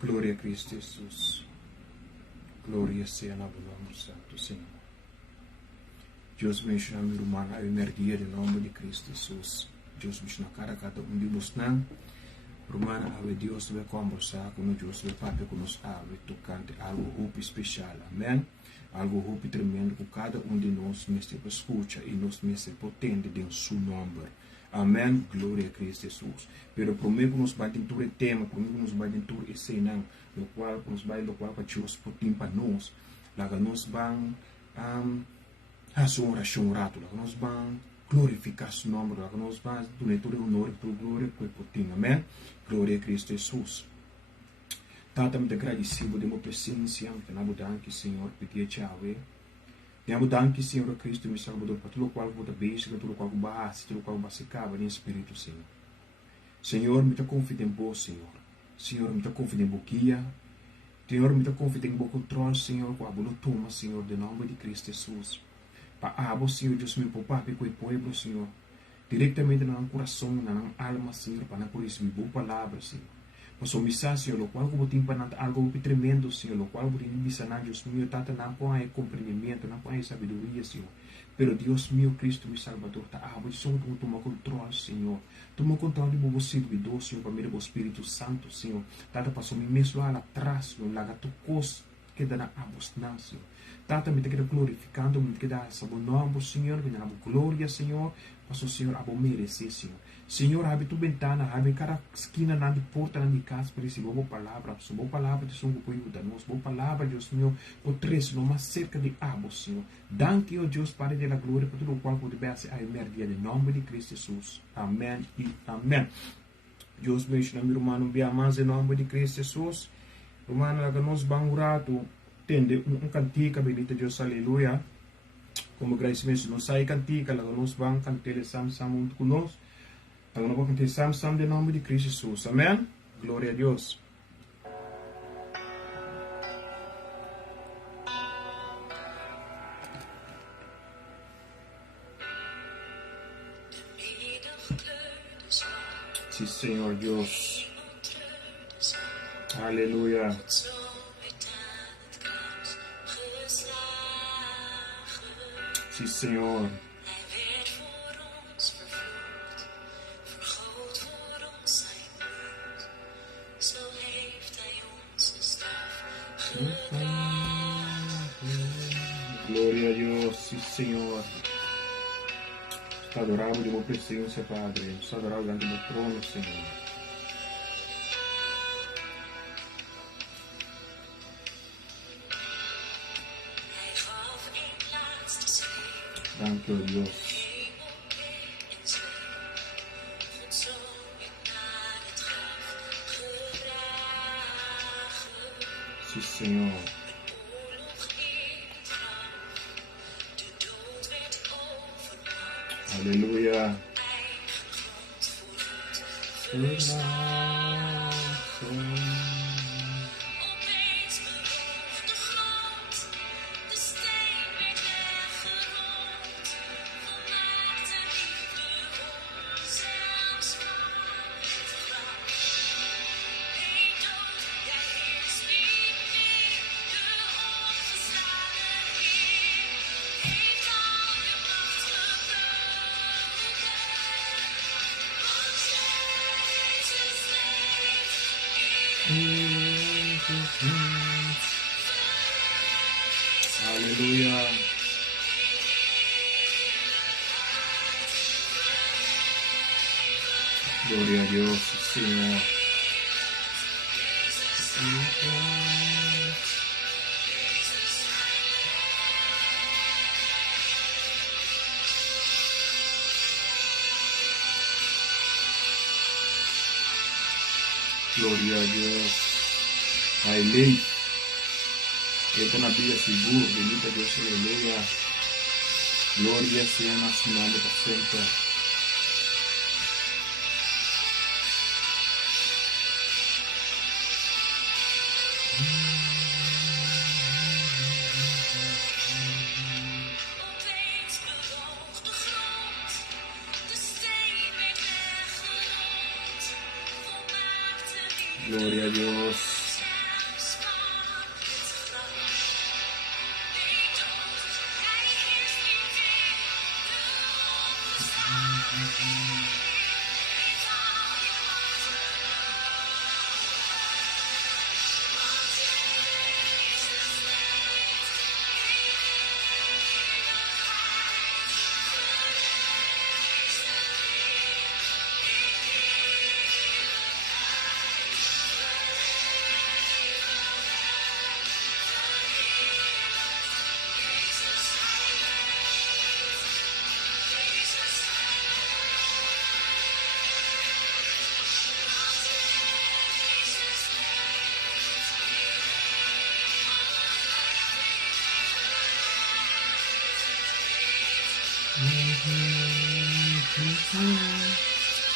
Glória a Cristo Jesus. Glória seja na nome santo, Senhor. Deus me chama meu irmão a emergia de nome de Cristo Jesus. Deus me chama cara cada de nós não. Romana ave Deus vai conversar com Deus vai papo com nós ave tocante algo muito especial. Amém. Algo muito tremendo com cada de nós mestre escuta e nós mestre potente de seu nome. Amém. Glória a Cristo Jesus. Pero prometo que nos vai tentar o tema, prometo que nos vai tentar esse não, o qual nos vai do qual para Deus potim para nós. Lá que nós vamos a sua oração rato, lá que nós vamos glorificar seu nome, lá que nós vamos dar todo o honor e toda a glória para potim. Amém. Glória a Cristo Jesus. Tata me agradecido de uma presença, que na mudança, Senhor, pedir tchau. Tenho danke, Senhor Cristo, me salvador, para tudo o qual vou dar beijo, para tudo o qual vou base, tudo o qual vou secava em Espírito, Senhor. Senhor, me confio em vós, Senhor. Senhor, me confio em boquia. Senhor, me confio em bom controle, Senhor, com a boa toma, Senhor, de nome de Cristo Jesus. Para abo, Senhor, Deus me poupar com o povo, Senhor. Diretamente no coração, na alma, Senhor, para não por isso me boa palavra, Senhor. Mas o mensagem, Senhor, o qual eu vou ter algo tremendo, Senhor, o qual eu vou ter ensinar, Deus meu, tata não põe compreendimento, não põe sabedoria, Senhor. Pero Deus meu, Cristo, meu Salvador, tá abo, Senhor, tu toma controle, Senhor. Toma controle de você, servidor, Senhor, para mim, do Espírito Santo, Senhor. Tata passou me mesmo lá atrás, Senhor, lá gato cos, que dá na abos, não, Senhor. Tata me te queda glorificando, me te queda sabor nome, Senhor, me dá glória, Senhor. Mas o Senhor abo merece, Senhor. Senhor, abre tu ventana, abre cada esquina na de porta, na de casa, para receber boa palavra, boa palavra de som que ajuda nós, boa palavra, Deus meu, por três, não mais cerca de abo, Senhor. Danke, ó Deus, Pai de la glória, por tudo o qual pode ver a emergir de nome de Cristo Jesus. Amém e amém. Deus me ensina, meu irmão, bem mais em nome de Cristo Jesus. Irmão, que nós vamos orar, tende cantiga, bendita Deus, aleluia. Como agradecimento, nós sai cantiga, lá nós vamos cantar sam conosco. Agora vamos cantar sam de nome de Cristo Jesus. Amém? Glória a Deus. Sim, Senhor Deus. Aleluia. Sim, Senhor. Glória a Deus, sim, Senhor. Está adorado de uma presença, Padre. Está adorado diante do trono, Senhor. Danke, Deus. Sim, Senhor. Aleluia. Aleluia. Glória a Deus, Senhor. Glória a Deus. A lei. Esta na Bíblia seguro, bendita Deus, aleluia. Glória seja nacional para sempre. Glória a Deus.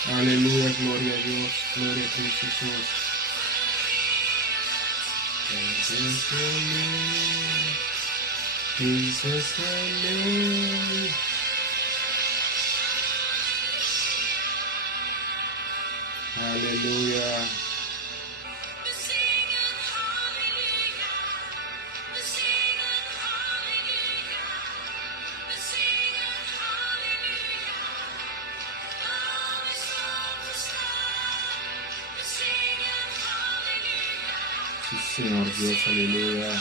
Aleluya, gloria a Dios, gloria a Cristo Jesús. Jesus, aleluya. Señor Dios, aleluya.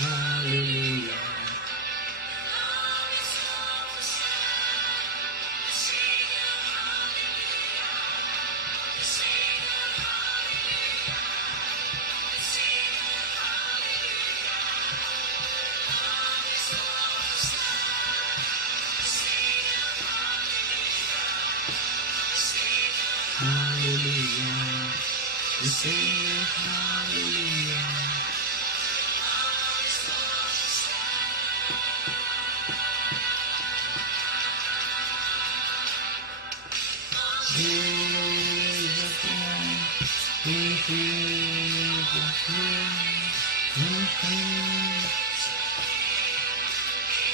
Aleluya. Aleluya. Señor, aleluya.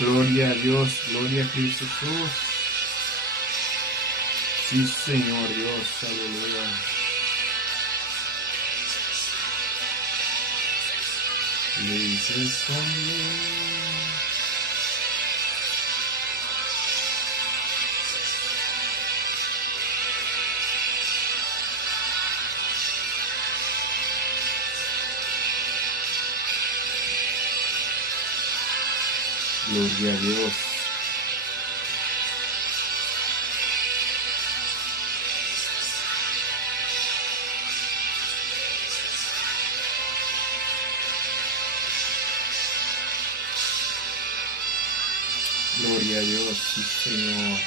Gloria a Dios, gloria a Cristo Jesús. Sí, Señor Dios, aleluya. Jesus, gloria a Dios. Gloria a Dios, sí, Señor.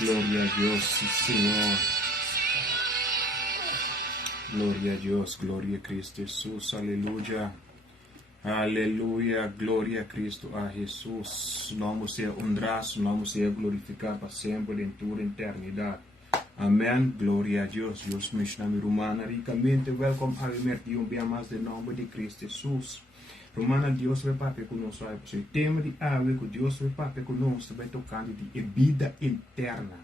Gloria a Dios, sí, Señor. Gloria a Dios, gloria a Cristo Jesús, aleluya. Aleluya, gloria a Cristo, a Jesús. Su nombre sea honrado, su nombre sea glorificado para siempre en toda eternidad. Amén, gloria a Dios. Dios me llama Romana ricamente. Welcome a mi un día más del nombre de Cristo Jesús. Romana, Deus vai papai conosco. O tema de ave que Deus vai papai conosco vai tocando de vida interna.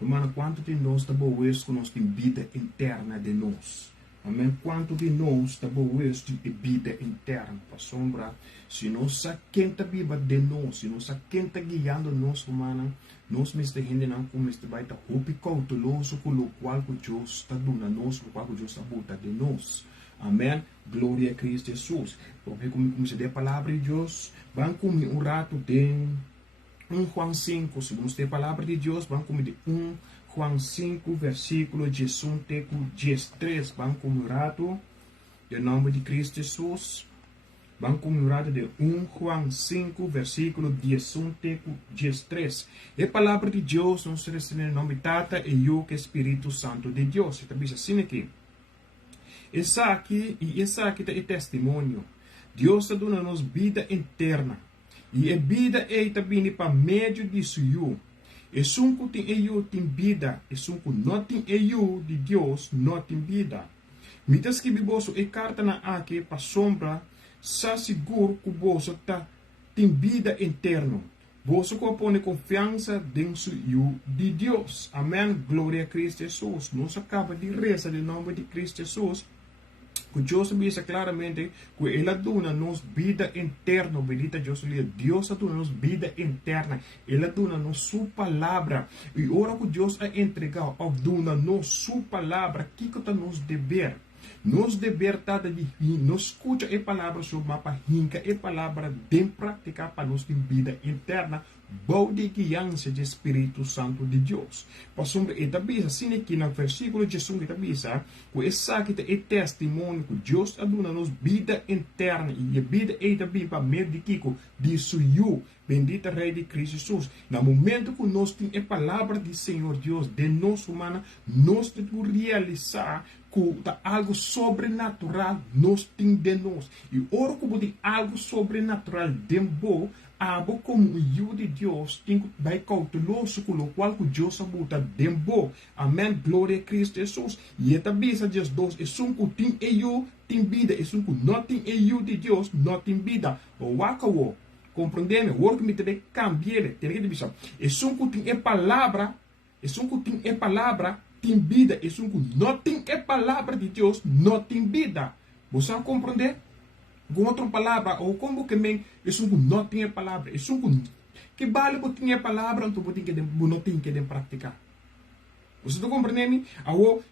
Romana, quanto de nós está bom isso conosco de vida interna de nós? Amém? Quanto de nós está bom isso de vida interna? Para sombra, se nós sa quem está viva de nós, se nós sa quem está guiando nós, Romana, nós me está rendendo como este vai estar roupa cauteloso com o qual que Deus está dando a nós, com o qual que Deus está botando de nós. Amém? Glória a Cristo Jesus. Porque como se dê a palavra de Deus, vamos comer um rato de 1 Juan 5. Se vamos ter a palavra de Deus, vamos comer de 1 Juan 5, versículo 18 até 13. Vamos comer um rato, em nome de Cristo Jesus. Vamos comer um rato de 1 Juan 5, versículo 18 até 13. A palavra de Deus não se recebe em nome de Tata e eu, que é Espírito Santo de Deus. Está bem assim aqui. Essa aqui é o testemunho. Deus está dando-nos vida interna. E a vida é também para meio disso. E se um tem vida, e se um não tem de Deus, não tem vida. Mitas que biboso e carta na aqui para sombra, sa seguro que você tem vida interna. Você põe confiança dentro de Deus. Amém. Glória a Cristo Jesus. Nós acaba de rezar em nome de Cristo Jesus. Que Deus diz claramente que Ele dá-nos vida interna. Bendita Deus, Deus dá-nos vida interna. Ele dá-nos sua palavra. E ora que Deus a entregado, dá-nos sua palavra, que está nos dever. Nos dever tada de nos escuta a palavra sobre mapa hinca a palavra bem prática para nos ter vida interna baude guiança de Espírito Santo de Deus. Passamos a tabisa, assim aqui no versículo de Jesus, tabisa, que essa aqui é testemunho que Deus aduna nos vida interna, e a vida é também para meio de Kiko, disso eu, bendita Rei de Cristo Jesus. No momento que nós temos a palavra do Senhor Deus de nós humana, nós temos que realizar que algo sobrenatural nós temos de nós. E ora que tem algo sobrenatural dentro abo como o Yu de Deus tem vai cauteloso com o qual que Deus abuta dentro. Amém. Glória a Cristo Jesus. E esta bisa de Deus é um que tem eu tem vida, é um que não tem eu de Deus não tem vida. O wakawo. Compreendeme? O work me tem que cambiar, tem que dizer. É um que tem a palavra, é um que tem a palavra tem vida, é um que não tem a palavra de Deus não tem vida. Você compreende? Com outra palavra, ou como que men, isso não tem palavra, isso que vale por ter palavra, então não tem que praticar. Você está compreendendo?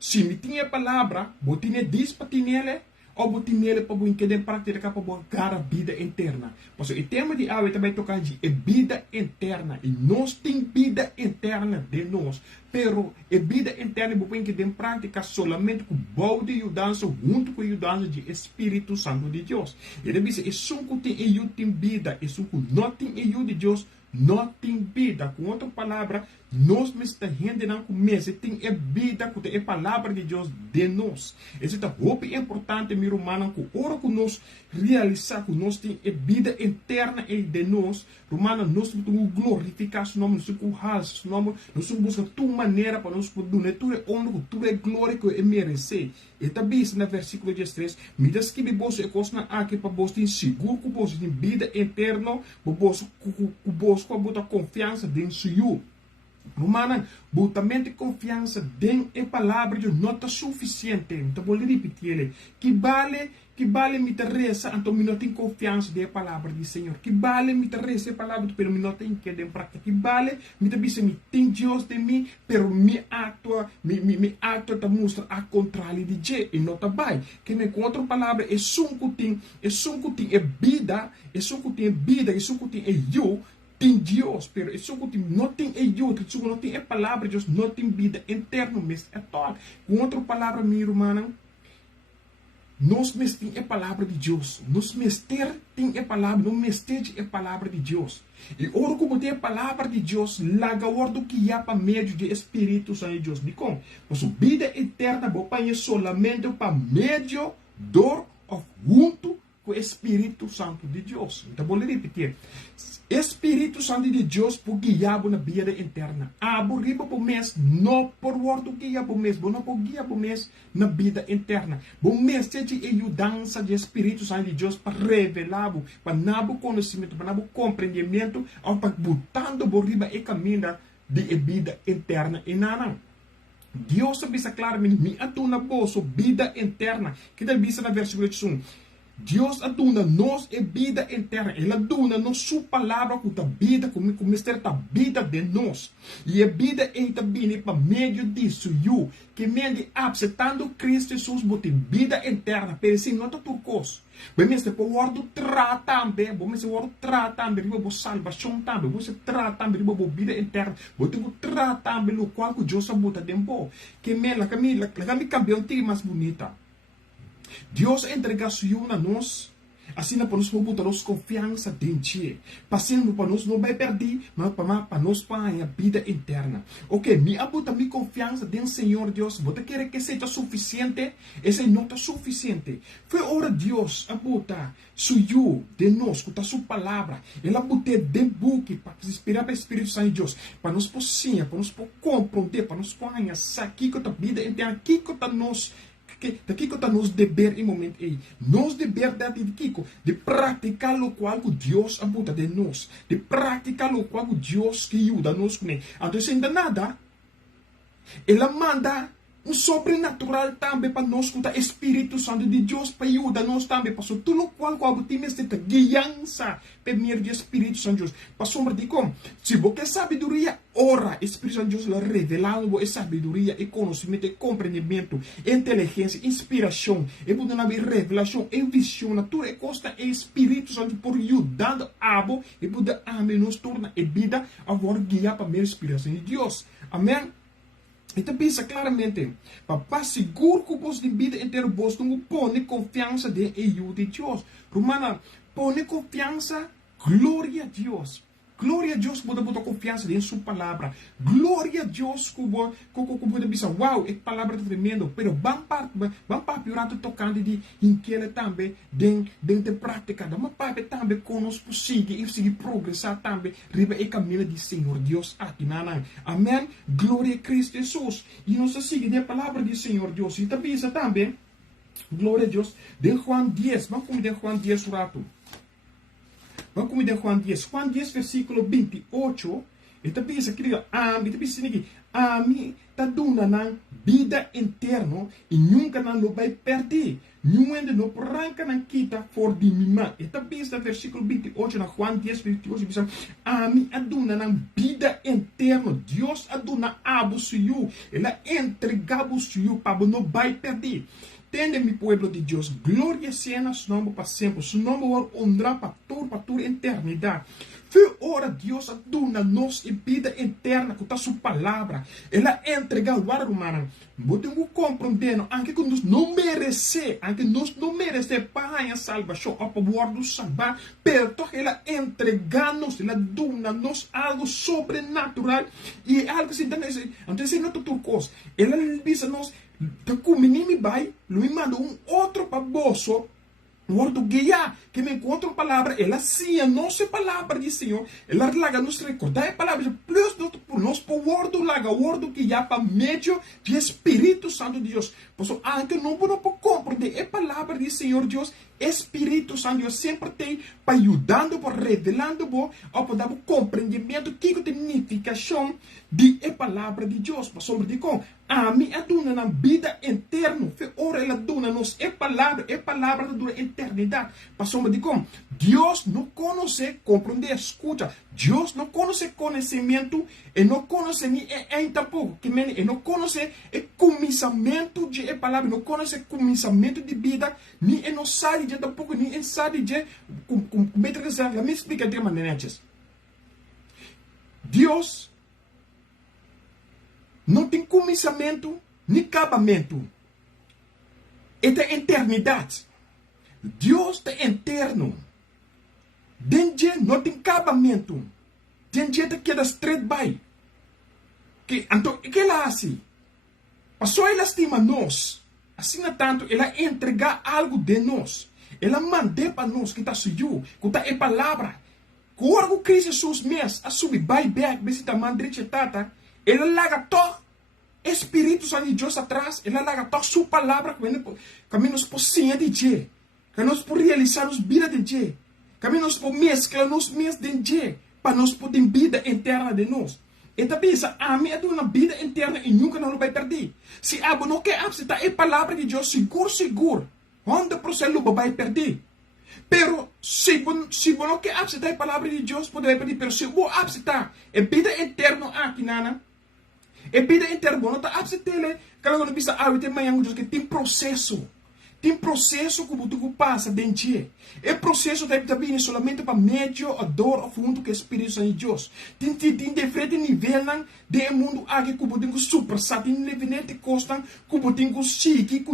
Se me tinha palavra, vou ter diz para ter nele, ou vou ter nele para você que praticar para ganhar a vida interna. Mas o tema de hoje também toca de vida interna, e nós temos vida interna de nós. Pero a vida interna você que prática somente com boa de ajudança junto com a ajudança do Espírito Santo de Deus. Ele diz, é um que tem ajuda tem vida, é um que não tem ajuda de Deus, não tem vida. Com outra palavra, nós me está rendendo com mês, tem a vida com a palavra de Deus de nós. Esse é muito importante, meu irmão, que ora que nós realizar que nós tem a vida interna de nós, romano, nós temos glorificar o nome, nós temos o nome, nós buscar tua maneira para nós poder tudo honra, tudo é glória que é merecer. E também no versículo 13, me diz que você é coisa aqui para você ter seguro que você tem vida interna, você com a confiança dentro de você. Romana, botamente confiança dentro da palavra de Deus não está suficiente. Então vou repetir ele. Que vale me interessa, então me não tem confiança da palavra do Senhor. Que vale me interessa a palavra, pero me não tem que de prática. Que vale me interessa me tem Deus de mim, pero me atua tá mostra a contrário de Deus e não tá bem. Que me com outra palavra é suncutim, é vida, é vida, é eu. Tem Deus, pero isso que não tem eu, isso não tem a palavra de Deus, não tem vida interna, mas é tal. Com outra palavra, minha irmã, nós temos a palavra de Deus, nós tem a palavra, não temos a palavra de Deus. E ora como tem a palavra de Deus, laga o que há para meio de Espírito Santo de Deus. De como? Mas a vida eterna, vou para solamente para meio do junto com o Espírito Santo de Deus. Então, vou repetir. Espírito Santo de Deus por guiar na vida interna. Riba por mês, não por word guia por mês, não por guia por mês na vida interna. Por mês, tem ajudança de Espírito Santo de Deus para revelar, para nabo conhecimento, para nabo compreendimento, ou para botando por riba e caminho de vida interna e não. Deus sabe claramente, me atuna boa vida interna, que deve ser na versículo 1. Deus aduna nós é vida interna. Ele aduna nós sua palavra com a vida, com o mistério da vida de nós. E a vida é também para meio disso, que meio acessando Cristo Jesus, bote vida interna, para assim não está turcos. Mas depois o ordo trata também, mas o ordo trata também, riba salvação também, você trata também, riba vida interna, você trata também o qual que Deus bota dentro. Que me la Camila cambiou tem mais bonita. Deus entrega sua a nós, assim para nós botar nossa confiança dentro, passando para nós não vai perder, mas para nós para a vida interna. Ok, me abuta minha confiança dentro do Senhor Deus, você quer que seja suficiente? Esse não está suficiente. Foi hora Deus abuta sua de nós, com a sua palavra, ele abuta de book para inspirar para o Espírito Santo de Deus, para nós possível, para nós compreender, para nós conhecer aqui com a vida interna, aqui com a nós. Daqui que está nos dever em momento aí. Nos dever de praticar o qual que Deus abuta de nós. De praticar o qual que Deus que ajuda nós. Então, sem nada, Ele manda um sobrenatural também para nós, com o Espírito Santo de Deus para ajudar nós também, para tudo qual tem esta guiança, primeiro de Espírito Santo de Deus, para sombra de como, se você sabedoria, ora, Espírito Santo de Deus revelando a sabedoria, e conhecimento, e compreendimento, inteligência, inspiração, e poder haver revelação, e visão, tudo é costa, e Espírito Santo por ajudando a abo, e poder amar nos torna a vida, a vor guiar para a minha inspiração de Deus. Amém? Então pensa claramente, para seguro que você de vida inteira você não põe confiança de ajuda de Deus. Romana, põe confiança, glória a Deus. Glória a Deus que você botar confiança em sua palavra. Glória a Deus que você pensa, uau, é palavra tremenda. Pero vamos para piorar tocando de inquela também, de prática. Vamos para também conosco seguir e seguir progressar também. Riba e caminho de Senhor Deus aqui na amém. Glória a Cristo Jesus. E nós seguimos a palavra de Senhor Deus. E também também, glória a Deus, de Juan 10. Vamos comer de Juan 10 rato. Vamos comer Juan 10. Juan 10, versículo 28. E também isso aqui, a mim está dando na vida eterna e nunca não vai perder. Nunca não arranca na quita for de mim. E também isso versículo 28, na Juan 10, 28, diz, a mim aduna na vida eterna. Deus aduna abo suyo. Ela entregava suyo para não vai perder. Tende mi pueblo de Deus, glória seja su nome para sempre, su nome vai honrar para toda eternidade. Foi hora Deus aduna nos e vida eterna com a sua palavra. Ela entrega o ar humano. Podemos compreender, anche que nós não merecemos, anche nós não merecemos para a salvação, a favor do salvar, pero ela entrega-nos, ela duna-nos algo sobrenatural e algo assim, então se não tudo coisa. Ela diz-nos, como me vai, me manda outro baboso, outro guia, que me encontra a palavra, ela sim, a nossa palavra de Senhor, ela larga nos recordar a palavra, plus nós por word larga, word que já para meio de Espírito Santo de Deus. Por isso, anche não podemos compreender a palavra de Senhor Deus, Espírito Santo de Deus sempre tem para ajudando, para revelando, para dar compreendimento, que a significação de a palavra de Deus. Por isso, de como, a mim aduna na vida eterna, ora ela aduna-nos a palavra dura eternidade. Por isso, de como, Deus não conhece, compreender, escuta, Deus não conhece conhecimento, e não conhece nem tampouco, que e não conhece o começamento de a palavra, não conhece o começamento de vida, nem não sabe de tampouco, nem sabe de como é que se me explica de maneira antes. Deus não tem começamento, nem acabamento. É da eternidade. Deus é eterno. Dentro não tem acabamento. Dentro queda straight by. Então, o que ela assim? Passou ela estima nós. Assim, tanto, ela entrega algo de nós. Ela manda para nós que está suyo, que está a palavra. Que o órgão Cristo Jesus mesmo, a subir, vai back, visita mandriche tata, ela larga todo Espírito Santo de Deus atrás, ela larga toda sua palavra, que nós possíamos dizer, que nós podemos realizar nos vida de Deus, que nós podemos mesclar nos mês de Deus, para nós poder vida interna de nós. E também, a minha é uma vida interna e nunca não vai perder. Se a não quer aceitar a palavra de Deus, seguro, 100% não vai perder. Pero se você não quer aceitar a palavra de Deus, pode perder. Pero se você aceitar a vida eterna aqui, nana, a vida eterna, não está aceitando, cada um pensa, tem manhã que tem processo. Tem processo que você passa dentro. É processo deve vir somente para meio a dor fundo que o Espírito Santo de Deus. Tem diferentes níveis do mundo aqui que você tem que superar. Tem diferentes coisas que você tem que seguir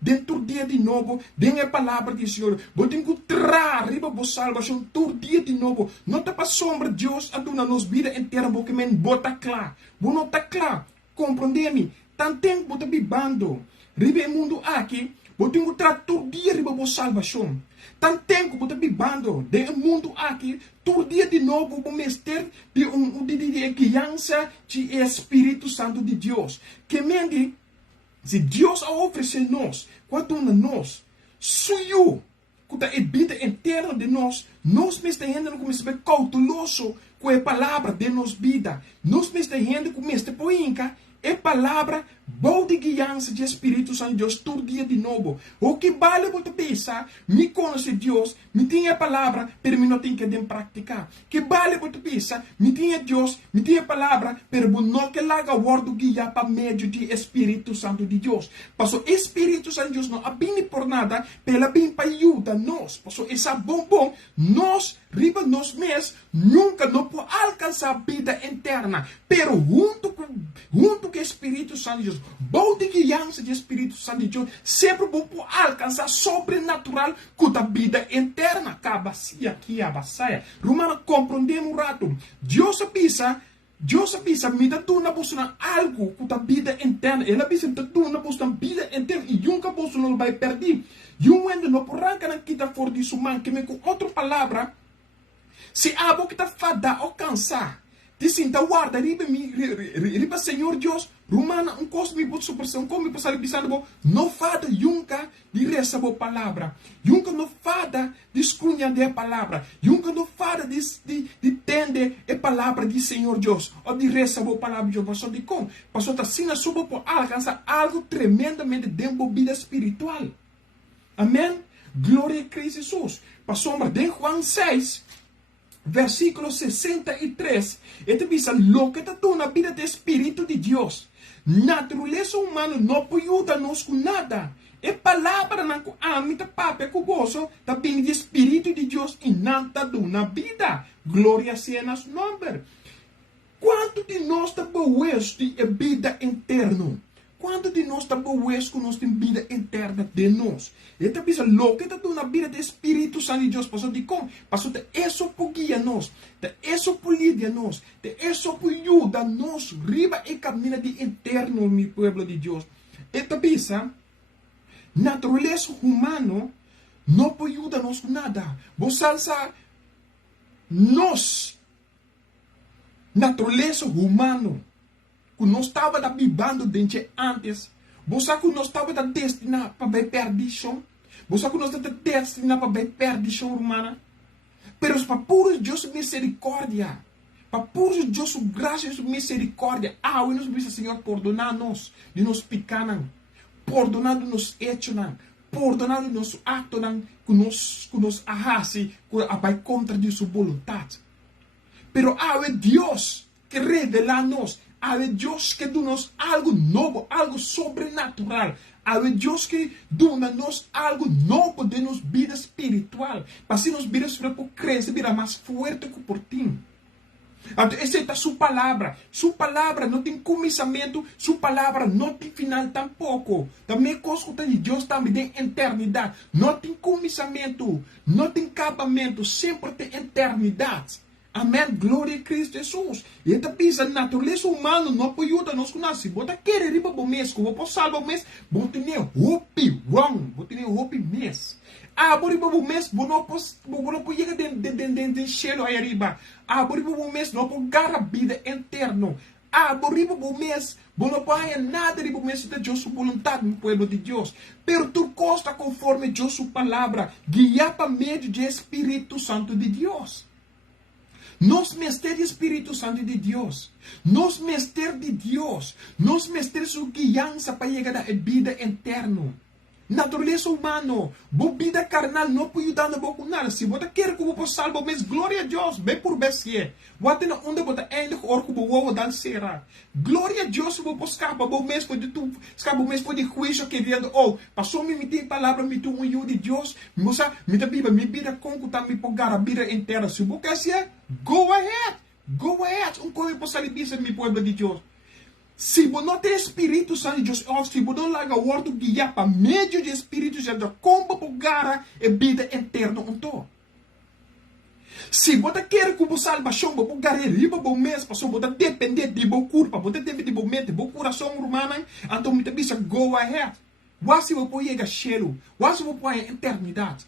dentro do dia de novo. Dentro da palavra do Senhor. Você tem que trazer riba a salvação todo dia de novo. Não está para sombra de Deus a dar nos vida inteira porque me bota claro. Você não está claro. Compreende-me? Tanto tempo você está vivendo. Riba o mundo aqui. Você tem que tratar todo dia riba a salvação. Tanto tempo você está vivendo do mundo aqui, todo dia de novo, o mestre de guiança de Espírito Santo de Deus. Que mente, se Deus oferece nós, quanto a nós, suyo, que a vida interna de nós mesmos ainda não começamos a cauteloso com a palavra de nossa vida. Nós mesmos ainda começamos a pôr a palavra Bom de guiança de Espírito Santo de Deus todo dia de novo. O que vale você pensar, me conhece Deus, me tem a palavra, pero me não tem que praticar. Que vale você pensar, me tem Deus, me tem a palavra, pero não que laga o word guia para meio de Espírito Santo de Deus. Passou Espírito Santo de Deus não abine por nada, pela bem para ajuda nós. Passou essa bom, nós, riba nós mesmos, nunca não pode alcançar a vida interna, pero junto com o Espírito Santo de Deus, bom de guiança de Espírito Santo de Deus, sempre vou alcançar sobrenatural com a vida interna. Cabacia aqui a bacia. Romana compreendemos um rato. Deus avisa, me dá tu na busca algo com a vida interna. Ele avisa que tu na busca vida interna e nunca você não vai perder. E ainda não por arrancar na kita for de suman que me com outra palavra, se a boca está fada alcançar. Te sinta guarda, riba Senhor Deus, Romana, cosme por supressão, como passar bisando, não fada nunca de reza a palavra, nunca não fada de escunha de palavra, nunca não fada de tende a palavra de Senhor Deus, ou de reza a palavra de Deus, passou de como, passou assim na sua por alcançar algo tremendamente dentro da vida espiritual. Amém? Glória a Cristo Jesus. Passou de Juan 6. Versículo 63, este diz, lo que está na vida do Espírito de Deus. Natureza humana não pode ajudar-nos com nada. É palavra na que amita papai cuboso, também de Espírito de Deus e nada na vida. Glória seja nosso nome. Quanto de nós está boas de vida interna? Quanto de nós está boas com nossa vida interna de nós? Então, pensa, lo que está na vida do Espírito Santo de Deus, passou de como? Passou de isso por guia nós, de isso por lidia nós, de isso por ajuda nós, riba e caminha de interno, meu povo de Deus. Então, pensa, natureza humana não pode ajudar nós com nada. Você sabe, nós, natureza humana, que nós estava da bibando dente antes, você que nós estava da destinado para ver perdição, você que nós estava destinado para ver perdição humana, pero para puro Deus misericórdia, para puro Deus graça e misericórdia, e nos diz Senhor perdonar-nos de nos pecar, perdonar-nos hechos, perdonar-nos atos que nos arrase, que vai contra de sua vontade. Pero é Deus que revela-nos, é Deus que dá-nos algo novo, algo sobrenatural. É Deus que dá-nos algo novo de nossa vida espiritual. Para que nossa vida espiritual cresça, vira mais forte que por ti. Então, essa é a sua palavra. Sua palavra não tem começamento, sua palavra não tem final tampouco. Também coisa de Deus também tem eternidade. Não tem começamento, não tem acabamento, sempre tem eternidade. Amém, glória a Cristo Jesus. E então pensa, a natureza humana não pode ajudar-nos com nada. Se você quer ir para o mês, como você salvar o mês, você tem hope wrong, você tem hope mês. Por ir para o mês, você não pode chegar dentro do cielo aí arriba. Por ir para o mês, não pode ganhar a vida interna. Por ir para o mês, você não pode ganhar nada de mês de Deus, sua vontade, meu povo de Deus. Pero tu costa conforme Deus, sua palavra, guiar para meio do Espírito Santo de Deus. Nos mistério Espírito Santo de Deus, nos mistério de Deus, nos mistério sua guiança para chegar à vida interna. Natureza humana, boa vida carnal não pode ajudar na boca nada. Se você quer que você salve, mas glória a Deus, bem por você. Você não anda para ainda or que você vai dançar. Glória a Deus, você escapa, você mesmo pode tu, escapa mesmo pode juízo que vendo, passou me tem palavra, me tu um de Deus, moça, me da Bíblia, me vida com que tá me pegar a vida inteira. Se você quer, go ahead, coisa para sair meu povo de Deus. Se você não tem Espírito Santo de Deus, ou se você não larga o word guiar para meio de Espírito Santo, como pegar a vida interna então. Se você quer que você salvação, você pegar a riba do mês, você depender de sua culpa, você depende de sua mente, seu coração humano, então você precisa go ahead. Você vai chegar ao cielo, você vai para a eternidade.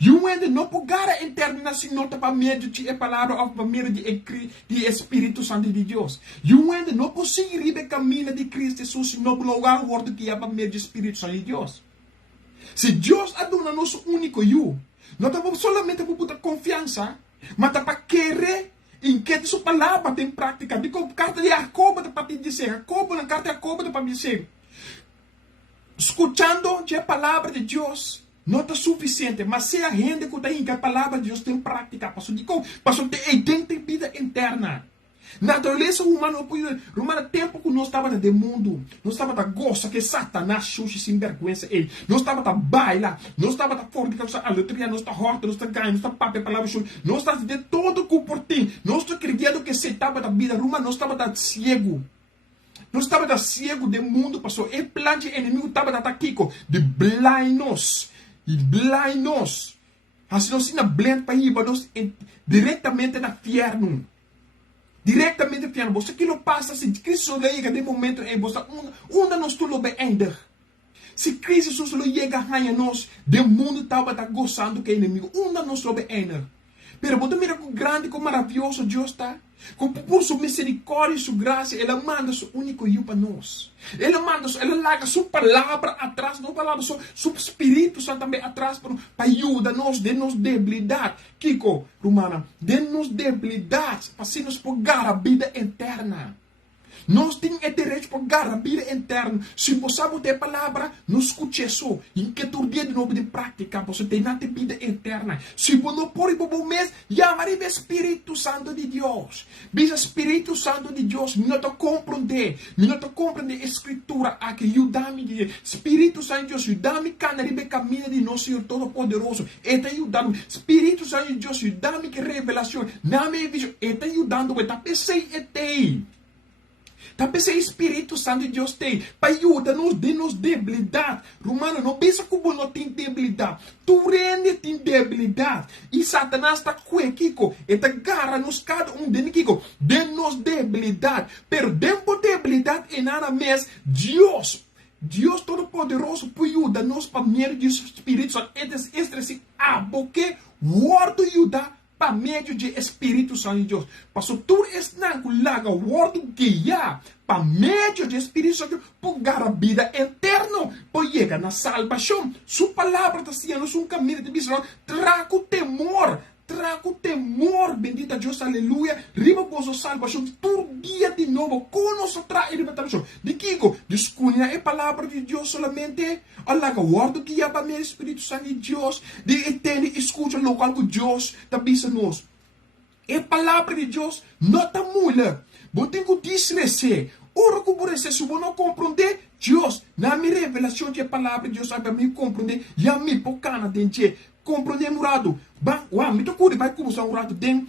E ainda não pegar a eternidade se não está para meio de a palavra ou para meio de Espírito Santo de Deus. E ainda não conseguir o caminho de Cristo Jesus se não lugar o word que é para meio de Espírito Santo de Deus. Se Deus aduna nosso único eu, não está solamente para botar confiança, mas está para querer em que sua palavra tem prática. De como carta de Jacob está para te dizer, Jacobo, na carta de Jacobo, para dizer, escuchando a palavra de Deus, não está suficiente, mas se a gente que tem que a palavra de Deus tem prática, passou tem vida interna. Natureza humana, humana tempo que nós estava de mundo, nós estava da gosta que Satanás xuxa sem vergonha, nós estava da baila, nós estava da fornicação, a loteria, nós está horta, nós está ganho, nós está papel, palavra xuxa, nós está de todo o portinho, nós está acreditando que se estava da vida humana, nós estava da cego. Nós estava da cego do mundo, passou, e plante inimigo estava da taquico, de blindness, assim nós não blend para ir, nós diretamente na inferno. Diretamente piano, você que não passa se Cristo chega de momento em você onde nós tudo bem ainda. Se Cristo só chega a nós, de mundo estava gozando que inimigo, onde nós tudo bem ainda. Pero você mira que grande, que maravilhoso Deus está. Por sua misericórdia e sua graça, Ele manda seu único filho para nós. Ele manda, Ele larga sua palavra atrás, não palavra, seu Espírito Santo também atrás para ajudar-nos, de-nos debilidade. Kiko, Romana, de-nos debilidade, para se nos pegar a vida eterna. Nós temos o direito de pegar a vida eterna. Se você não tem palavra, não escute isso. E que todo dia de novo de prática, você tem a vida eterna. Se você não pode ir para o mês, chama o Espírito Santo de Deus. Bisa Espírito Santo de Deus, me não compreender a Escritura, a que ajuda-me. Espírito Santo de Deus, ajuda-me a caminhar caminho de nosso Senhor Todo-Poderoso. Ele está ajudando. Espírito Santo de Deus, ajuda-me a revelação. Na minha visão, ele está ajudando. Ele está pensando. Talvez o Espírito Santo de Deus tem para ajudar-nos de nos debilidade. Romano, não pensa que você não tem debilidade. Tu rende tem debilidade. E Satanás está com ele agarra-nos cada de nos debilidade. Pero dentro da debilidade e nada mais, Deus Todo-Poderoso pode ajudar-nos para meio do Espírito Santo. Este porque o word ajudar para meio do Espírito Santo de Deus. Pastor, tu és não laga o word guiar para meio do Espírito Santo para ganhar a vida eterna, para chegar na salvação. Sua palavra está sendo um caminho de visão. Traga o temor, bendita Deus, aleluia. Riba vossa salvação, todo dia de novo, conosco traz libertação. De Kiko, descunha a palavra de Deus solamente. Alaga o word que para meio do Espírito Santo de Deus. De eterno, escuta local que Deus está bisa-nos. A palavra de Deus não está mulher. Você tem que discrecer. Ora que você se não compreender, Deus, na minha revelação de palavra de Deus, sabe me compreender, e a mim pocana dente, compreender murado. Ba, wa, me tocou vai começar um rato den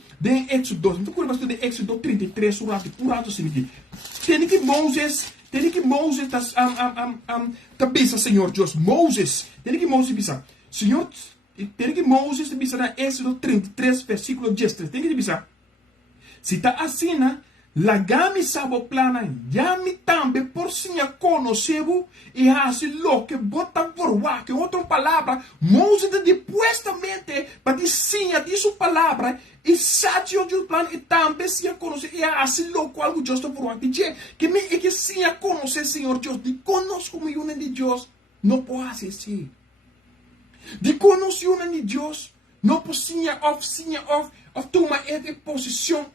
Éxodo, me tocou bastante de Éxodo 33, um rato assim aqui. Tem que Moses tá bisa, Senhor Deus, Moses bisa, Senhor, tem que Moses bisa na Éxodo 33, versículo 10, tem que bisa. Se tá assim, né? Lagami sabo plana, yami tambe por sinha conocebo e assim lo que bota por que outra palavra, Moses depoisamente para dizer de sua palavra e satio de plano e também sinha conhecer e assim lo qual o Deus está por que me é que sinha conhecer Senhor Deus de conosco como uma de Deus não pode ser assim de conosco uma de Deus não pode sinha of toma a posição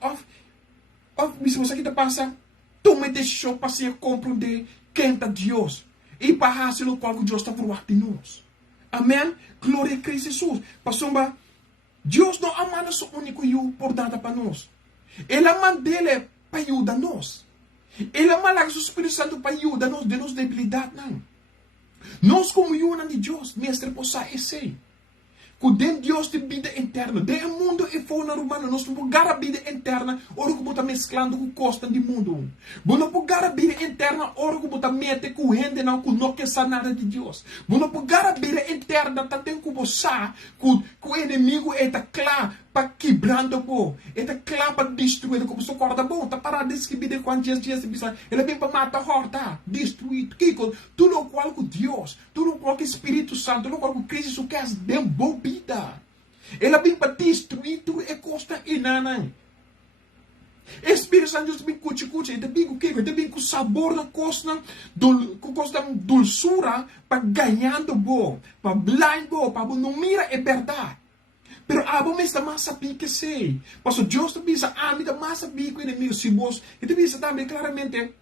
se você que passa, tome decisão para se compreender quem está Deus. E para fazer o qual Deus está por de nós. Amém? Glória a Cristo Jesus. Pastor, Deus não ama só único filho por nada para nós. Ele ama dele para ajudar-nos. Ele ama o Espírito Santo para ajudar-nos de nossa debilidade. Nós como filhos de Deus, mestre, possa ser. Que den Deus de vida eterna, de mundo e fora humano, nós vamos pegar a vida eterna, ora que está mesclando com costa do mundo. Vamos pegar a vida eterna, ora que está mete com gente não que não quer nada de Deus. Vamos pegar a vida eterna, está tendo que você, que o inimigo está claro para quebrando bom, está claro para destruir, como se corda bom, está parado de escrever quantos dias ele vem para matar, horta, destruir, tudo o qual com Deus, tudo o qual com o Espírito Santo, tudo o qual com Cristo, que é de boa vida. Ele vem para destruir tudo e costa e nada. Espírito Santo Deus vem cuti, ele vem com o que? Ele vem com o sabor da costa, com costa dulçura, para ganhando bom, para blind bom, para não mira é verdade. Pero abo me está mais sabia que sei. Pastor Deus te bisa, me está mais sabia que o inimigo se vos. E te bisa também claramente,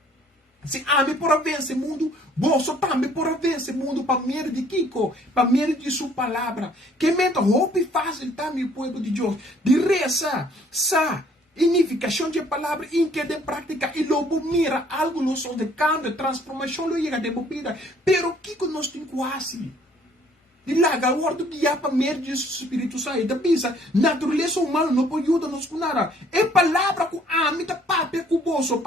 Se ame para vencer o mundo, você também para vencer o mundo para meio de Kiko, para meio de sua palavra. Que meta roupa fácil também o povo de Deus. De reza, sa, significação de palavra em que de prática e lobo mira algo no som de cambio, transformação lo llega de bebida. Pero Kiko nós tem quase. De laga o ordo guia para meio de Espírito Santo. Da bisa, natureza humana não pode ajudar-nos com nada. É palavra que ame, tá papel com o bolso,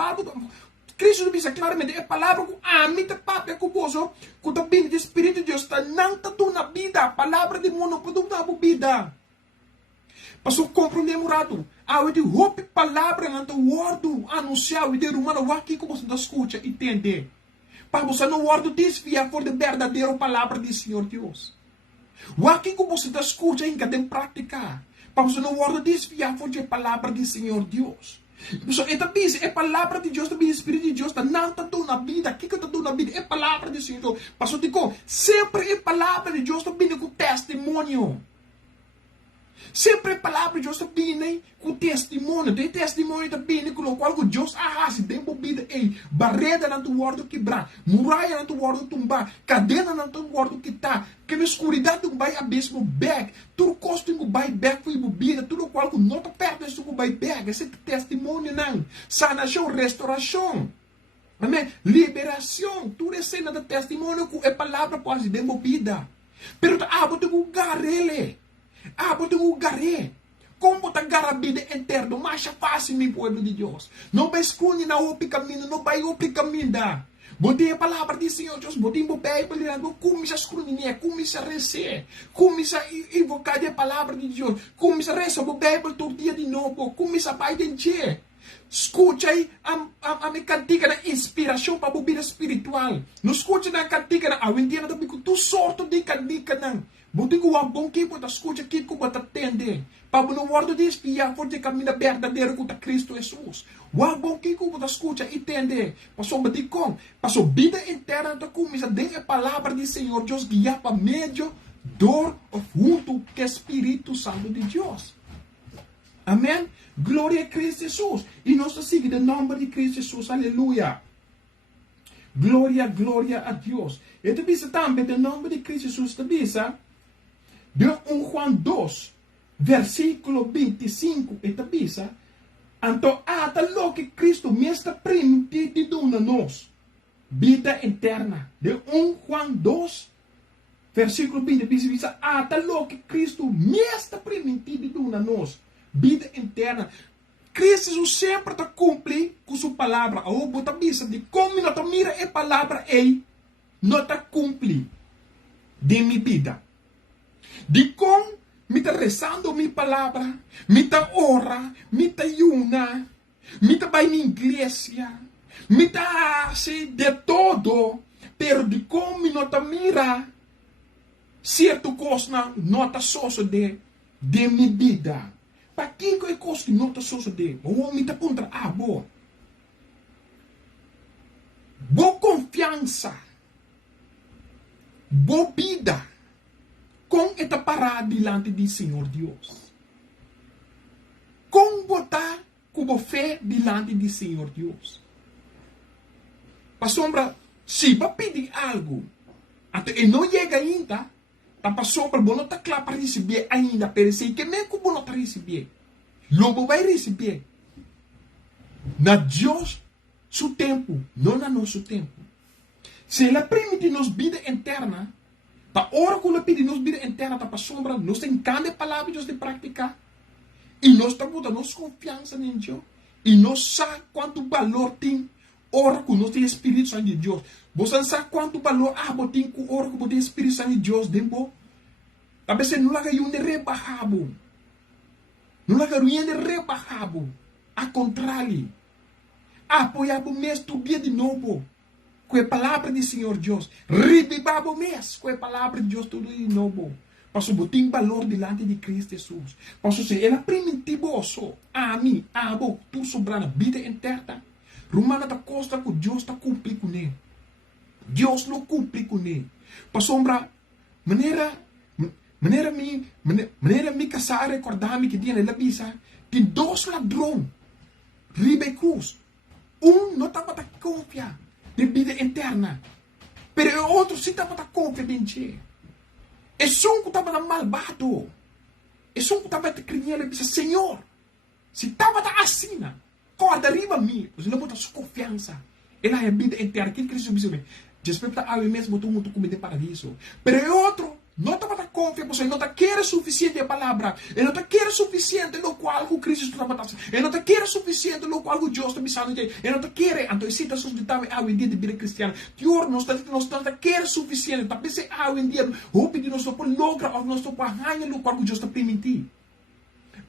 Cristo diz claramente, é a palavra que amita papo é cuboso, que também o Espírito de Deus está não está na vida, a palavra de mundo pode dar vida. Passou compreendendo, ao de roupa palavra não está ordo anunciar o de humano, o aqui que você escuta e entende. Para você não ordo desviar por de verdadeira palavra do Senhor Deus. O aqui que você escuta em cada prática, para você não ordo desviar por de palavra do Senhor Deus. So, é palavra de Deus, também o Espírito de Deus, não está na vida, o que está na vida? É palavra de Senhor. Pastor Tico, sempre é palavra de Deus, também com testemunho. Sempre é palavra de Deus, também com testemunho. Tem testemunho também, com o qual Deus arrasa, tem bobida, barreira não tem guarda quebrar, muralha não tem guarda tumbar, cadena não tem guarda quitar, que na escuridão não vai abismo back, tudo custo não vai back foi bobida, tudo qual não está perto disso não vai back, esse testemunho não, sanação, restauração. Amém? Liberação, tudo é cena de testemunho que é palavra quase bem bobida. Pero vou ter que lugar ele. Vou ter que lugar ele. Como botar a vida inteira, mais fácil, meu povo de Deus. Não vai escolher na outro caminho, não vai outro caminho. Botei a palavra do Senhor Deus, botei a Bíblia, começa a escrutinizar, começa a receber, começa a invocar a palavra de Deus, começa a receber a Bíblia todo dia de novo, começa a bailar. Escute aí a minha cantiga da inspiração para a vida espiritual. Não escute na cantiga da aventura da bico. Tu sorte de cantiga não. Botei o bom que você escute aqui que você atende. Para não guardar de espiar por de caminho verdadeiro com Cristo Jesus. O bom que você escute e entende. Passou a dizer com. Passou a vida inteira da começa de a palavra do Senhor Deus guiar para meio dor junto que Espírito Santo de Deus. Amém? Glória a Cristo Jesus. E nós seguimos o nome de Cristo Jesus. Aleluia. Glória, glória a Deus. E também também o nome de Cristo Jesus. Também de 1 Juan 2, versículo 25. E também então, até lo que Cristo mestre permite de nós. Vida eterna. De 1 Juan 2, versículo 25. Até lo que Cristo mestre permite de nós. Vida interna. Cristo Jesus sempre está cumprindo com sua palavra. A botar bisa de como não está mira a palavra não está cumprindo de minha vida. De como me está rezando minha palavra, me está ora, me está yuna, me está vai na igreja, me está assim de todo, pero de como não está mira certo coisa não está só de minha vida. Para quem é coisa que não está sucedendo? O homem está contra boa. Boa confiança. Boa vida. Com esta parada diante do Senhor Deus. Com botar como fé diante do Senhor Deus. Para sombra, se vai pedir algo, até ele não chega ainda, para sombra, não está claro para receber ainda, pero sei que nem como não está receber. Logo vai receber. Na Deus, seu tempo, não na nosso tempo. Se ele permite nos vida interna, para hora que ele pede nos vida interna, para sombra, nós tem cada palavra de praticar. E nós estamos dando nossa confiança em Deus. E nós sabemos quanto valor tem hora que nós temos Espírito Santo de Deus. Você sabe quanto valor tem com hora que você tem Espírito Santo de Deus dentro. Talvez não laga um de rebajado. Não laga um de rebajado. A contrário. Apoiava o mês todo dia de novo. Com a palavra do Senhor Deus. Revivava o mês com a palavra de Deus todo de novo. Pastor, botem valor diante de Cristo Jesus. Pastor, se ele é primitivoso, a mim, a você, tu sobrar na vida interna. Romana da costa que Deus está cumprindo com ele. Deus não cumpre com ele. Pastor, maneira me casar, recordar-me que tinha na bisa, tem dois ladrões, ribe cruz. Não estava a confiar. de vida eterna. Pero o outro se estava confiante. É um que estava malvado. É um que estava crendo e disse, Senhor, se estava assim, corda arriba a mim, você não bota sua confiança. Ela é vida eterna. Quem Cristo disse, Jesus está a mim mesmo, tu muito comida paraíso. Pero é outro. Não estava confiante, ele não está querendo suficiente a palavra. Ele não está querendo suficiente no qual o Cristo está batendo. Ele não está querendo suficiente no qual o Deus está pensando. Ele não está querendo. Então, se está suscitando a dia de vida cristiana. Teor, não está querendo suficiente. Está pensando a dia. O pedido não está logra ou não está ganhando no qual o Deus está permitindo.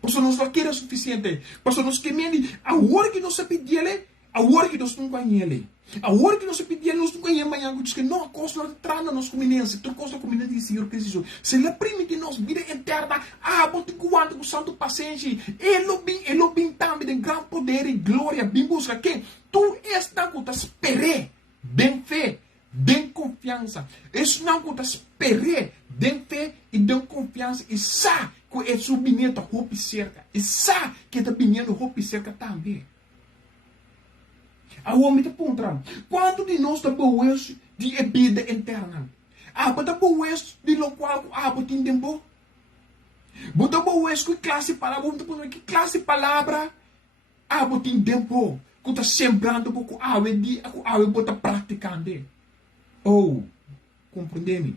Por isso, não está querendo suficiente. Por isso, nós queremos a hora que nós pedimos, a hora que nós não ganhamos. A hora que nós pedimos, nós não ganhamos amanhã. Diz que não, a coisa não entra na nossa comunidade. Tu costa a comunidade do Senhor Cristo. Se ele permite nós vida eterna, bote guarda com santo paciente. Ele bem também de grande poder e glória. Bem busca que tu está com a esperar, bem fé, bem confiança. Isso não com a esperar, bem fé e bem confiança. E sabe que é subimento a roupa cerca. E sabe que está vindo a roupa cerca também. A homem te pontra. Quanto de nós está boas de vida eterna? Está boas de lo qual tem tempo? Está boas que classe palavra? Que classe palavra? Tem tempo. Que está sembrando com a água está praticando. Oh, compreende-me?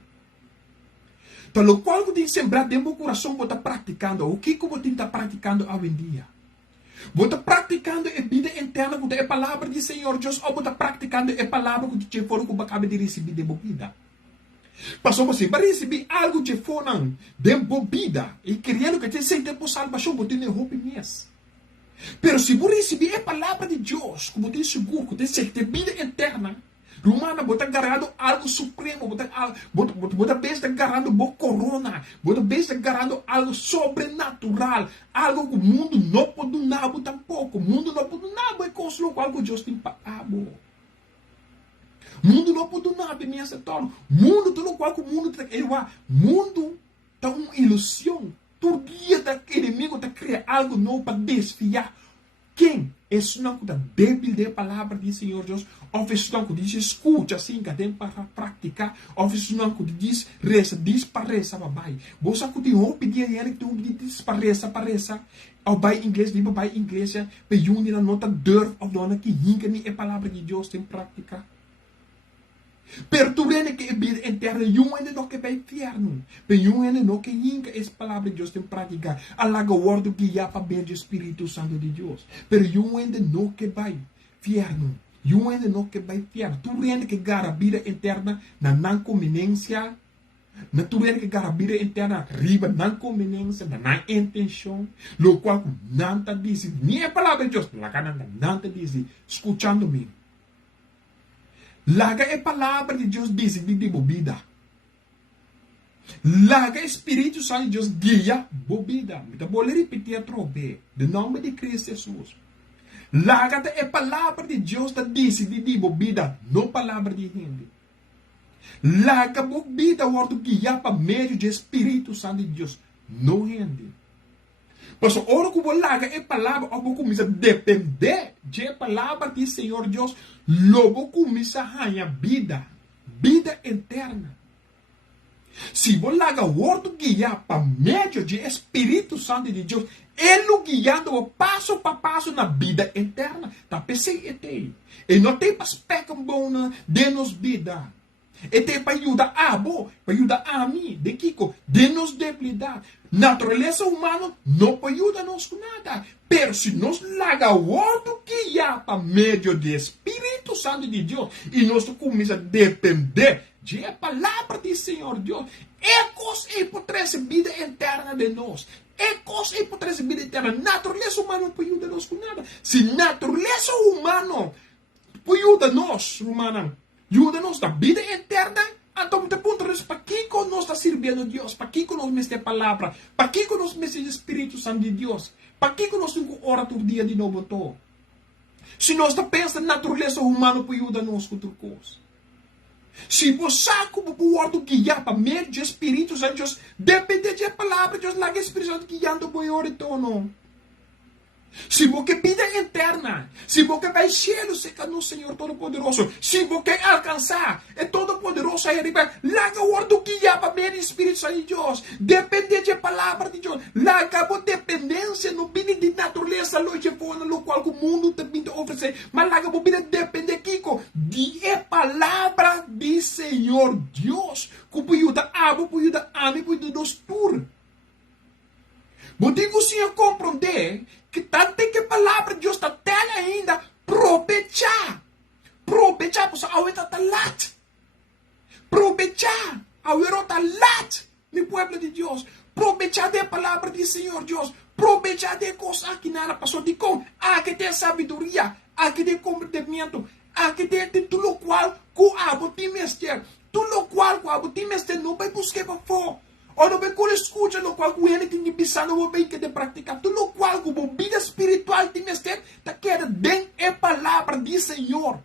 Então, lo qual que tem sembrar tempo o coração está praticando. O que você está praticando hoje em dia? Você está praticando a vida eterna, você é a palavra do Senhor Deus, ou você está praticando a palavra que você for que você acaba de receber de vida. Passou você para receber algo de fora de vida e querendo que você sente por salvação, você tem roupa mesmo. Mas se você receber a palavra de Deus, como você é seguro, que você tem vida eterna, Romana, você está agarrando algo supremo, você está agarrando a corona, você está agarrando algo sobrenatural, algo que o mundo não pode dar tampouco, o mundo não pode dar, é coisa no qual Deus tem pagado. O mundo não pode dar, é minha setor, o mundo todo qual o mundo está, mundo está uma ilusão, todo dia o inimigo está criando algo novo para desfiar. Quem? É não que está débil da palavra do Senhor Deus, ou é não que diz escuta assim que tem para praticar, ou é não que diz reza, diz para reza, babai. Você que tem um pedir a ele que tu diz para reza, ou vai inglês, viva vai inglês, para junir a nota durf, ou dona que hinca nem a palavra de Deus tem prática. Perturene que é vida eterna, um ainda não que vai inferno. Mas um ainda não que hinca essa palavra de Deus tem prática. Alaga o word que já para bem do Espírito Santo de Deus. Mas um ainda não que vai inferno. Um ainda não que vai inferno. Tu ainda que gara vida eterna na não conveniência. Na tu ainda que gara vida eterna riba não conveniência, na não intenção. Lo qual não está dizendo, nem a palavra de Deus, não está dizendo, escutando-me. Laga a palavra de Deus diz de bebida. Laga o Espírito Santo de Deus guia bebida. Então vou repetir a trobe. De nome de Cristo Jesus. Laga a palavra de Deus diz de bebida. Não palavra de gente. Laga a bebida o ordo guia para meio do Espírito Santo de Deus. Não gente. Mas a hora que você larga a palavra, você começa a depender da palavra do Senhor Deus, logo começa a ganhar vida eterna. Se você larga o ordo guiar para meio do Espírito Santo de Deus, ele guiando passo para passo na vida eterna. Tá pensando e não tem aspecto bom de nos vida. E tem para ajudar para ajudar a mim, de Kiko, de nos debilidade. Natureza humana não pode ajudar-nos com nada. Pero se nós larga o outro que há para meio do Espírito Santo de Deus e nós começamos a depender da palavra do Senhor Deus, é coisa e por trazer vida eterna de nós. É coisa e por trazer vida eterna. Natureza humana não pode ajudar-nos com nada. Se natureza humana pode ajudar-nos, humana, ajuda-nos na vida eterna. Então, te perguntas, para que nós estamos servindo a Deus? Para que nós temos a palavra? Para que nós temos o Espírito Santo de Deus? Para que nós temos que orar todo dia de novo? Se nós pensamos na natureza humana, pode ajudar-nos com outra coisa. Se você como pode guiar para meio do Espírito Santo de Deus, depende da palavra de Deus, lá que o Espírito Santo guiando para orar, então não. Se você vida interna, se você vai cielo seca no Senhor Todo-Poderoso, se você alcançar é Todo-Poderoso aí arriba, larga o ordo que já para ver o Espírito Santo de Deus, depende da palavra de Deus, larga a dependência no vida de natureza, no qual o mundo também te oferece, mas larga a vida depende Kiko, de a palavra do Senhor Deus, que pode ajudar a abo, pode ajudar a mim, pode ajudar tur. Você consegue compreender que tanto que a palavra de Deus está tendo ainda aproveitar. Aproveitar, porque a outra está lat. Aproveitar, a outra está lat. No povo de Deus. Aproveitar da palavra do Senhor Deus. Aproveitar de coisas que nada passou de com. Aqui tem sabedoria. Aqui tem comportamento. Aqui tem tudo o qual o abo tem mestre. Tudo o qual o abo tem mestre não vai buscar para fora. Ou não vai quando escuta no qual ele tem de pensar, não vai que de praticar. Tudo o qual a vida espiritual tem mestre, está querendo bem a palavra do Senhor.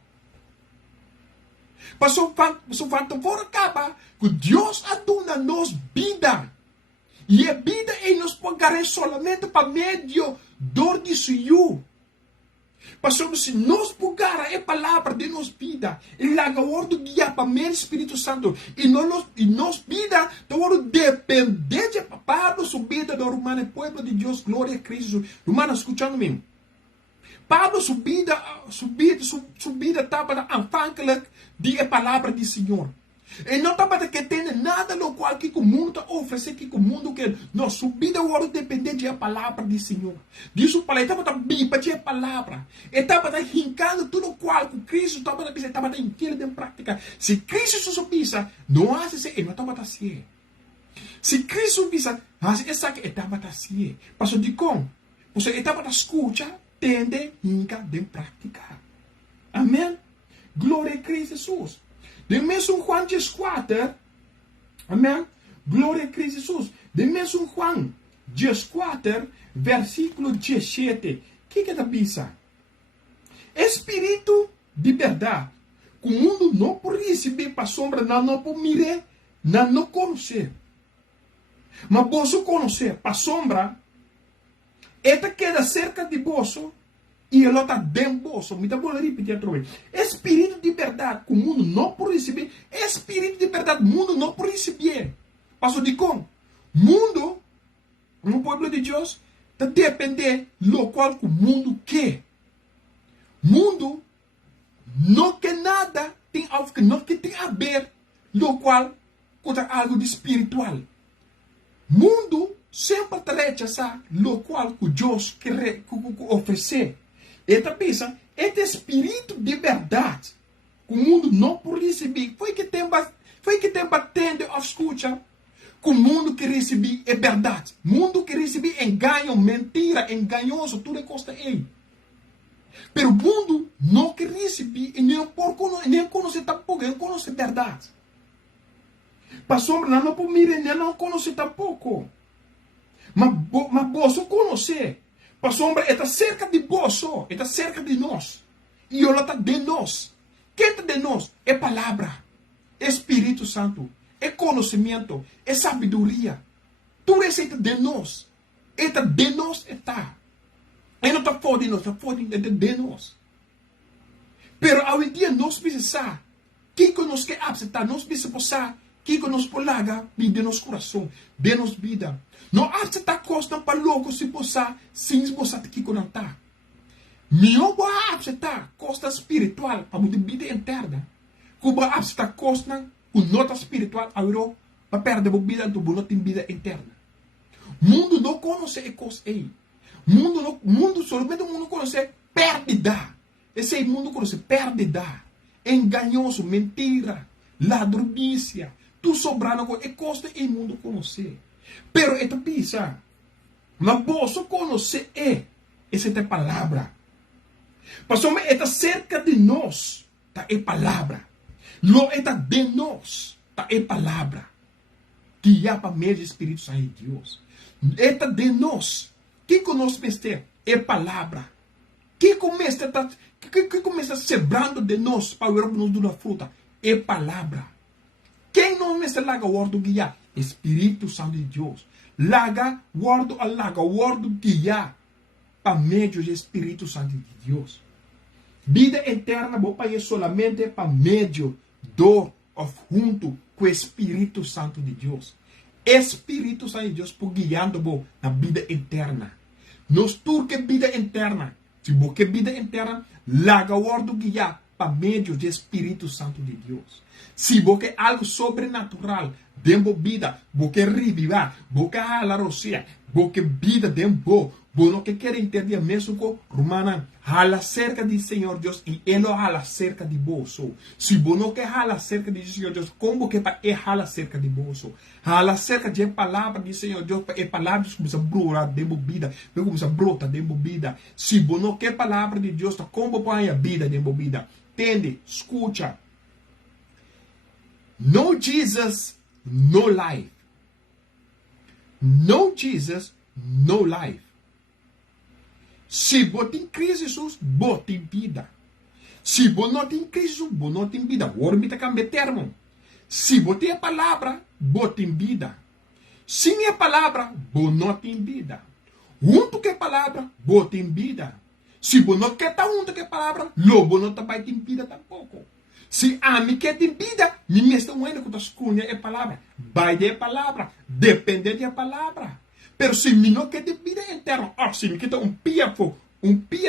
Passou fanto fora acaba que Deus aduna nos vida. E a vida ele nos pode ganhar solamente para meio dor de Senhor. Passou se nós pegar a palavra de nos vida, e larga o ordo guia para o Espírito Santo, e nos vida, então depender de Pablo, sua vida do humano, povo de Deus, glória a Cristo. Humano, escutando-me. Pablo, sua vida estava afhankelijk de a palavra do Senhor. E não estava que tem nada no qual que o mundo oferece, que o mundo quer. Não, sua vida agora depende da palavra do Senhor. Diz o palavra, estava bipa de palavra. E estava rincando tudo o qual que Cristo estava inteiro em prática. Se Cristo supisa, não hace isso, não estava assim. Se Cristo supisa, hace isso que estava assim. Passou de com. Você estava na escuta, tende rinca em prática. Amém? Glória a Cristo Jesus. De mesmo Juan 14, amém? Glória a Cristo Jesus. De mesmo Juan 14, versículo 17. O que é da bisa? Espírito de verdade. O mundo não pode receber para a sombra, não pode mirar, não conhecer. Mas você conhecer para a sombra, esta queda cerca de você. E ela está dentro do bolso. Me dá para repetir outra vez. Espírito de verdade, que o mundo não pode receber. Espírito de verdade, o mundo não pode receber. Passou de como? Mundo, no povo de Deus, está depender do qual o mundo quer. Mundo não quer nada, tem algo que não quer a ver, do qual contra algo de espiritual. Mundo sempre rechaça o qual o Deus quer oferecer. Eta pensa, este espírito de verdade, o mundo não pode receber. Foi que tem batendo a escuta, que o mundo que recebe é verdade. O mundo que recebe engano, mentira, enganoso, tudo é costa aí. Pero o mundo não quer receber e nem conhecer tampouco, não conhece verdade. Para sombra, não pode mirar, nem não conhece tampouco. Mas você conhecer. Para sombra, está cerca de você, está cerca de nós. E ela está de nós. Quem está de nós? É palavra, é Espírito Santo, é conhecimento, é sabedoria. Tudo isso está de nós. Está de nós, está. E não está fora de nós, está fora de nós. Pero hoje em dia nós precisamos, que nós quer aceitar, nós precisamos que nos polaga de nosso coração, de nossa vida. Não aceitar costa para louco se você, sem você aqui conectar. Melhor vai aceitar costa espiritual para a vida interna. Como aceitar costa com nota espiritual, para perder a vida do boleto em vida interna. Mundo não conhece a coisa aí. Mundo somente o mundo conhece perdida. Esse mundo conhece perdida. Enganoso, mentira, ladronice. Tu sobrando com é costa e mundo conhecer. Pero esta pisa, mas você conhecer essa é a palavra. Passou está cerca de nós, tá é palavra. Lo está de nós, tá é palavra. Que há para meio Espírito Santo de Deus. Está de nós. Que conosco é palavra. Que começa sembrando de nós para vermos nos dar fruta é palavra. Quem não me larga o ordo guia? Espírito Santo de Deus. Larga o ordo guia. para meio do Espírito Santo de Deus. Vida eterna, vou para solamente para meio do junto com o Espírito Santo de Deus. Espírito Santo de Deus por guiando na vida eterna. Nós tudo que vida eterna. Se você vida eterna, larga o ordem guiar para meio do Espírito Santo de Deus. Se você algo sobrenatural, dentro vida, você revivar, você halar o céu, você vida dentro, você que quer entender mesmo com Romana, hala cerca do Senhor Deus e Ele hala cerca de vós. Se você não quer hala cerca do Senhor Deus, como que para hala cerca de vós? Hala cerca de palavra do Senhor Deus, para palavras começam a brotar dentro vida, começam a brotar dentro vida. Se você não quer palavra de Deus, como põe a vida dentro vida? Entende? Escuta. No Jesus, no life. No Jesus, no life. Se você tem Cristo Jesus, você tem vida. Se você não tem Cristo Jesus, você não tem vida. Agora me cambia termo. Se você tem a palavra, você tem vida. Sem a palavra, você não tem vida. Junto com a palavra, você tem vida. Se você não quer estar junto com a palavra, você não vai ter vida tampouco. Se a mim quer ter vida, me mesmo não é que escolhe a palavra. Vai de palavra, depende da palavra. Pero se me não quer ter vida eterna, se me quer ter um pia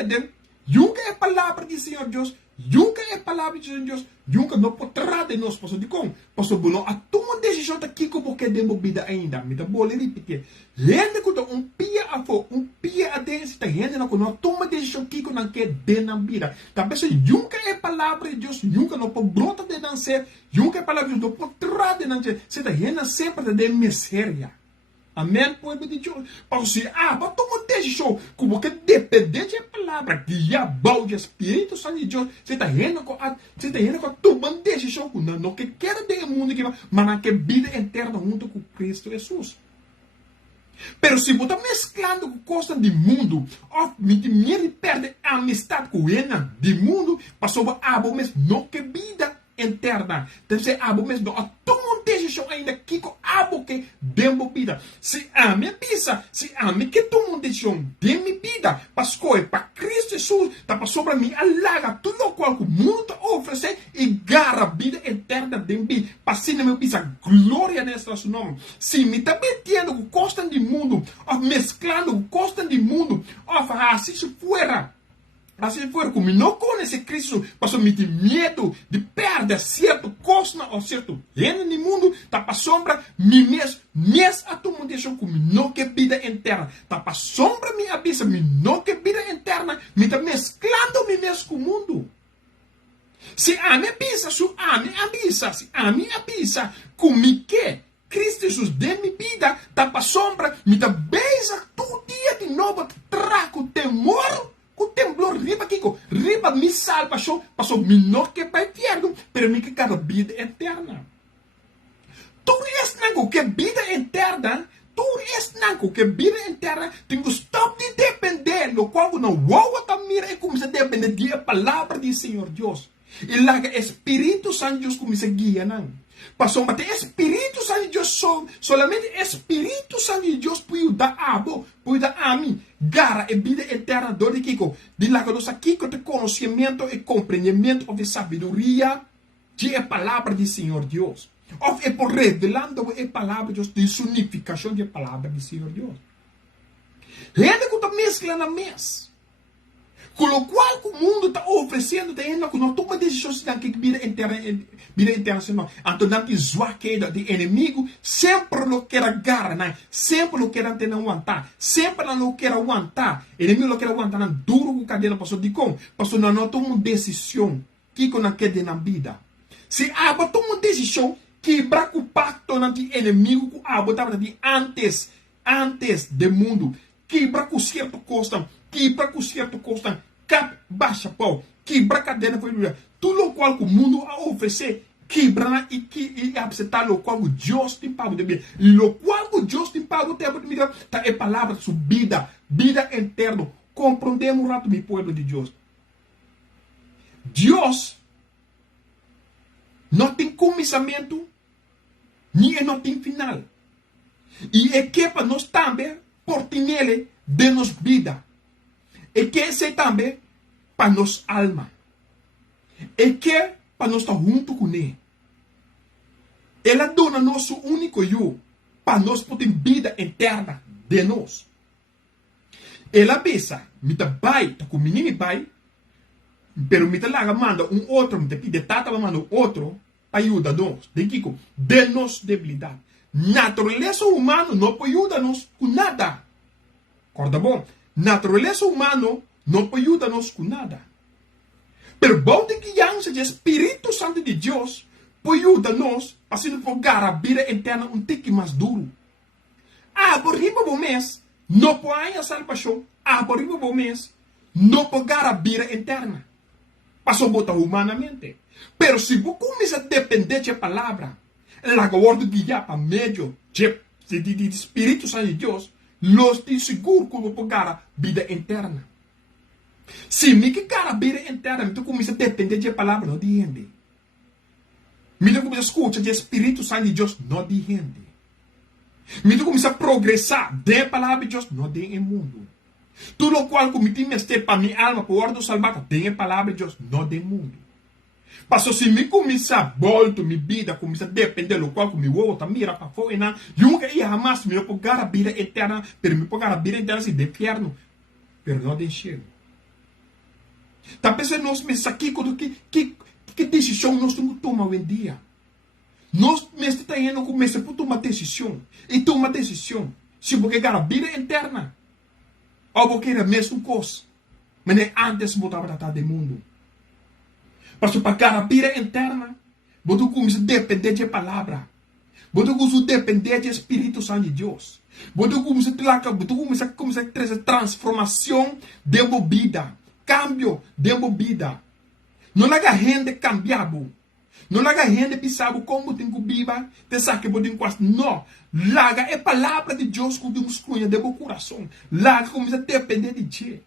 de, nunca é palavra do Senhor Deus, nunca é palavra do Senhor Deus, nunca não poderá de nós, pastor de como, pastor Bruno, a tua decisão aqui como que demos vida ainda, me dá boa repetir, rende com um pia a dentro, rende não com a tua decisão aqui com não quer de na vida, talvez nunca é palavra de Deus, nunca não pode brota de nascer, nunca é palavra de Deus, não poderá de nascer, se está rende sempre de miséria. Amém, povo de Deus. Para você, mas toma decisão, como que dependente da palavra, guia o Espírito Santo de Deus, você está indo com a tomando decisão, não que quer do mundo, mas não que vida eterna junto com Cristo Jesus. Pero se você está mesclando com coisas do mundo, me perde a amistade com ele, do mundo, passou a mesmo, não que vida eterna. Deve ser abo mesmo. Toma uma decisão ainda aqui com abo que demo vida. Se a minha pisa, se a mim que toma uma decisão de minha vida, para para Cristo Jesus, tá para sobre mim, alaga tudo o qual o mundo oferece e gara a vida eterna de mim. Para se não me pisa glória nesse nosso nome. Se me está metendo com costa do mundo, mesclando com costa do mundo, assim se fora. Assim foi, como não conhece Cristo, passou me ter medo de perder certo coisa ou certo reino no mundo, tá para sombra, me mesmo a tua deixou como não que vida eterna, tá para sombra me abisa, me não que vida eterna, me tá mesclando me mesmo com o mundo. Se a minha abisa, se a minha abisa, se a minha abisa, comigo que Cristo Jesus de minha vida, tá para sombra, me tá beija todo dia de novo, trago temor. O temblor riba Kiko, riba me salva, passou menor que para inferno, pero me que cada vida eterna. Tu és nango que vida eterna, tu és nango que vida eterna, tem que stop de depender, no qual não voa também e começa a depender da palavra do Senhor Deus. E lá que Espírito Santo de Deus começa a guiar, não. Passou a ter Espírito Santo de Deus, solamente Espírito Santo de Deus pode dar a mim, gara e vida eterna do de Kiko, de lá que nós aqui com conhecimento e compreendimento de sabedoria de a palavra do Senhor Deus. Ou é por revelando a palavra de Deus, de significação da palavra do Senhor Deus. Rende que está mesclando a mesa. Com o qual o mundo está oferecendo, ainda que não toma decisões que vida internacional. Então, não tem zoar queda de inimigo, sempre não quer garra, sempre não quer ter não aguentar, sempre não quer aguentar. Inimigo não quer aguentar, não duro com cadeira, passou de como? Passou não toma uma decisão que não quer na vida. Se a toma uma decisão que quebra o pacto não tem inimigo com a botar de antes do mundo, quebra com certo costa, quebra com certo costa, cap baixa pau, quebra cadeira foi tudo o qual o mundo a oferecer, quebra e aceitar o qual Deus tem pago de mim, e o qual Deus tem pago de mim, tá é palavra subida, vida eterna. Compreendemos o rato do povo de Deus. Deus não tem começamento, nem não tem final. E é que para nós também, por nele, de nos vida. E que esse também para nossa alma. E que para nós estar junto com ele. Ela dona nosso único eu para nós poder vida eterna de nós. Ela pensa, me dá pai, tá com menino pai, pero me dá lá manda outro, me dá pide tata manda outro para ajudar nós. De nossa debilidade. Natureza humana não pode ajudar-nos com nada. Acorda bom? Natureza humana não pode ajudar-nos com nada. Pero bom de criança de Espírito Santo de Deus pode ajudar-nos para se fogar a vida eterna um tique mais duro. Por riba do mês, não pode a salvação. Por riba do mês, não pode a vida eterna. Passou botar humanamente. Pero se você começa a depender da palavra, la guarda guiar para meio de Espírito Santo de Deus, los te seguro que vou a vida eterna. Se me que a vida eterna, me começa a depender da palavra, não de gente. Me começa a escutar do Espírito Santo de Deus, não de gente. Me começa a progressar da palavra de Deus, não de mundo. Tudo o qual me tem mestre para minha alma, para o ordem salvada, tem a palavra de Deus, não de mundo. Passou se me começar a voltar minha vida, começa a depender do qual me volta, mira para fora e não, nunca ia jamais me pegar a vida eterna, pero me pegar a vida eterna se de inferno, pero não de enxergo. Tá pensando nós mesmos aqui que decisão nós temos que tomar hoje em dia. Nós mesmos estamos começando a tomar decisão. E tomar decisão. Se você quer a vida eterna. Ou você quer a mesma coisa. Mas nem antes de botar para do mundo. Para pagar a vida eterna. Você começa a depender da palavra. Você começa a depender do Espírito Santo de Deus. Você começa a trazer transformação de vida. Cambio de vida. Não laga gente cambiado. Não laga gente pensado como tem que viver. Pensar que pode quase. Não. Laga é palavra de Deus que Deus escolhe de meu coração. Laga começa a depender de ti.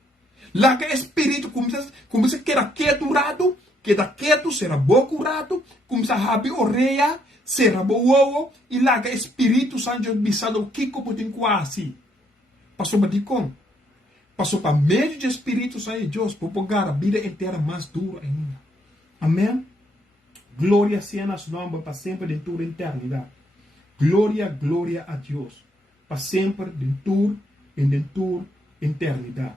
Laga é espírito começa a querer quieto. Queda quieto, será bom curado. Começa a abrir orelha, será bom ovo. E laga Espírito Santo de Deus o que pode quase. Passou para com. Passou para meio de Espírito Santo de Deus para pegar a vida inteira mais dura ainda. Amém? Glória seja na sua nome para sempre dentro da eternidade. Glória a Deus. Para sempre dentro da eternidade.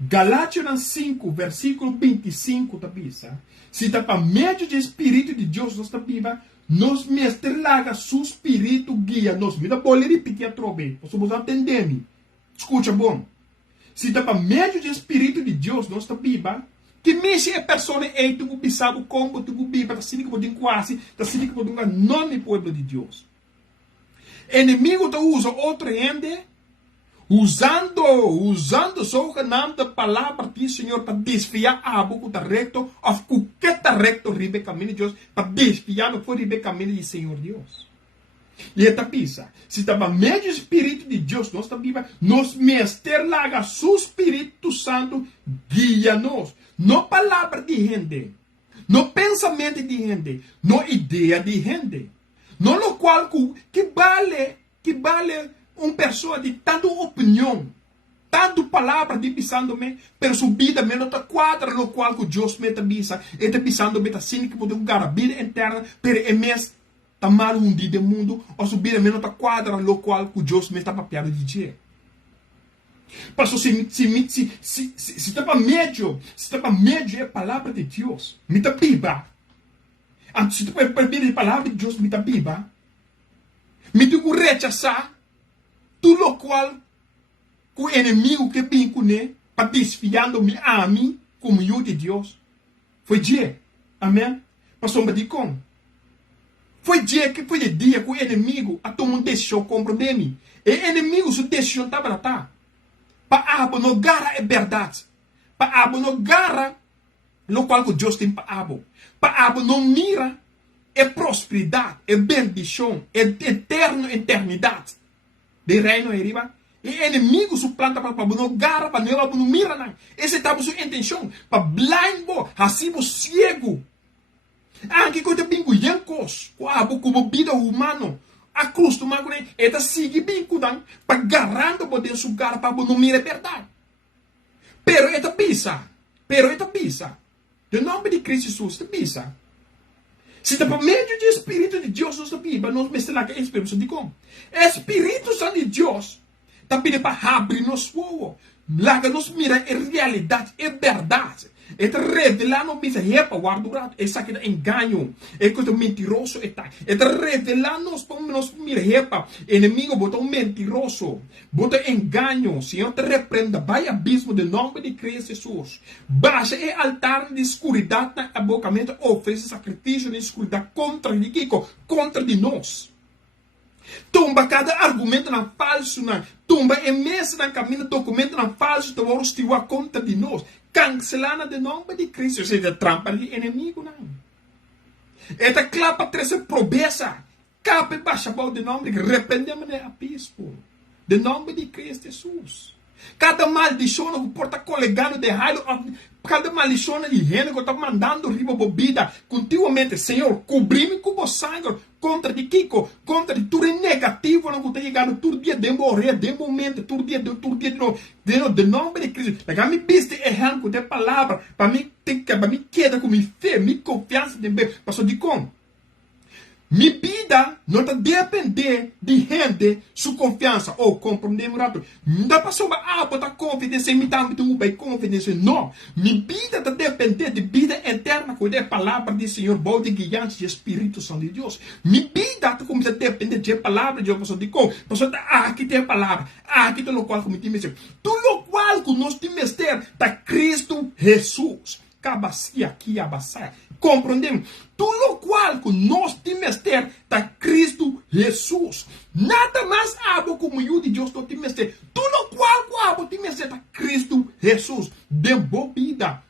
Galátias 5, versículo 25 também. Se está para meio de Espírito de Deus, nós está viva, nos mestre laga seu Espírito guia nos. Me dá para repetir a trobe. Você entender-me. Escuta bom. Se está para meio de Espírito de Deus, nós está viva, que mesmo é pessoa é tu pensado como tu viva, tá assim que pode quase, tá assim que pode nome povo de Deus. Inimigo tá usa outra gente, usando só o nome da palavra do Senhor para desviar a boca da reto, ou qualquer tá reto ribe caminho de Deus, para desviar no for ribe caminho do Senhor Deus. E esta pisa, se estava meio de Espírito de Deus, nós estamos vivos, nos mestre laga seu Espírito Santo guia-nos. Não palavra de gente, não pensamento de gente, não ideia de gente. Não no qual que vale uma pessoa de tanta opinião, tanto palavra de pisando-me, pero sua vida me não está quadra no qual que Deus me está pisa, e está pisando-me, está assim que pode dar a vida interna, pero é mesmo está mal um dia do mundo, ou subir a menos da quadra, no qual o Deus me está papiado de dia. Pastor, se está para médio é a palavra de Deus, me está piba. Se tu vai perder a palavra de Deus, me está piba. Me tem que rechazar tudo o qual o inimigo que vem com ele, para desfiando-me a mim, como eu de Deus. Foi dia. Amém? Pastor, me diz como. Foi dia que o inimigo a tomar uma decisão compreender-me. E o inimigo sua decisão estava lá. Para abo no gara é verdade. Para abo no gara no qual que Deus tem para abo. Para abo não mira é prosperidade, é bendição, é eternidade. De reino e riba. E o inimigo sua planta para abo no gara, para não mira não. Essa estava sua intenção. Para blind bo, assim você cego. Anche quando tem que yankos, como vida humana, a cruz do magre, está seguindo bem cuidando, para garando poder sugar para não mirar verdade. Pero esta pisa. No nome de Cristo Jesus, esta pisa. Se está por meio do Espírito de Deus, nós sabemos, nós mesmo que Espírito de como. Espírito Santo de Deus, está pedindo para abrir nos olhos. Lá que nós mira é realidade, é verdade. Está revelando misa repa guardado, essa aqui é engano, é coisa mentiroso está. Está revelando nos mira repa, inimigo botou mentiroso, botou engano. Senhor te repreenda, vai abismo de nome de Cristo Jesus. Baixa é altar de escuridade na abocamento, oferece sacrifício de escuridade contra de Kiko, contra de nós. Tumba cada argumento na falso, tumba e mesa na caminho documento na falso, tu vamos estivar contra de nós. Cancelando de nome de Cristo, seja trampa de inimigo não. Esta clapa treze promessa, capa e baixa bom de nome de arrependemos de abismo, de nome de Cristo Jesus. Cada maldição que porta colegando de raio, cada maldição de gente que está mandando riba bebida continuamente, Senhor, cobrir-me com o sangue contra de Kiko, contra de tudo negativo, não está chegando todo dia de morrer, de momento, todo dia de nome de Cristo. Legal, me viste errando com a palavra, para mim queda com minha fé, minha confiança de bem, passou de como? Minha vida não está depender de gente, sua confiança ou compreendemos rato. Não dá para só botar confidência em mim, também confidência. Não. Minha vida está depender de vida eterna, com a palavra do Senhor, bom de guiança de Espírito Santo de Deus. Minha vida está começando a depender de palavra de Deus. Pastor, aqui tem a palavra, aqui tem o qual como te mestre. Tudo o qual que nós temos está Cristo Jesus. Cabacia aqui, abaçaia. Compreendemos? Tudo o qual que nós temos está Cristo Jesus. Nada mais abo como eu de Deus não temos ter. Tudo o qual que abo temos está Cristo Jesus. De boa vida.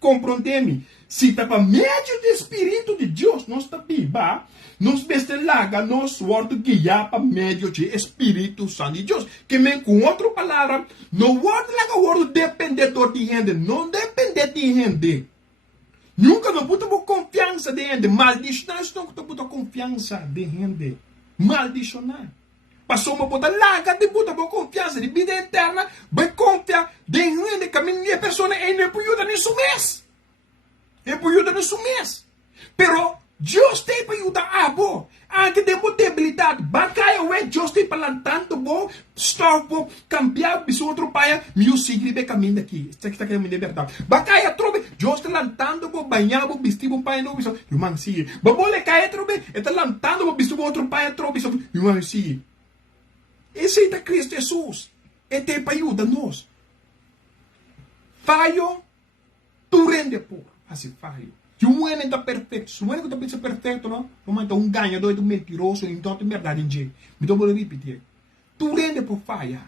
Compreendemos? Se está para meio do Espírito de Deus, nós está viva. Nós bestelaga, nós word guiar para meio do Espírito Santo de Deus. Que me com outra palavra, não word laga word dependedor de gente, não depender de gente. Nunca não botou confiança de gente. Maldicionar, não botou confiança de gente. Maldicionar. Passou uma botar larga de botar confiança de vida eterna. Vai confiar de gente, caminho de pessoa e não pode ajudar nisso mês. Não pode ajudar nisso mês. Pero Deus tem para ajudar a boa. Anche temos debilidade. Bacai ué, Deus tem para lantando bom. Stop bom. Cambiar bicho outro pai. Meu sigre be caminho daqui. Isso aqui está caminho de verdade. Bacai a trobe. Deus está lantando bom. Banhar bom. Vestir bom pai não bicho. Human sigue. Babole cai trobe. Está lantando bom. Vestir bom outro pai trobe bicho. Human sigue. Esse é Cristo Jesus. E tem para ajudar nós. Falho. Tu rende por. Assim falho. Se um homem está perfeito, se um homem está perfeito, não? Não é um ganhador, um mentiroso, então tem verdade em dia. Me vou repetir. Tu rende por falha.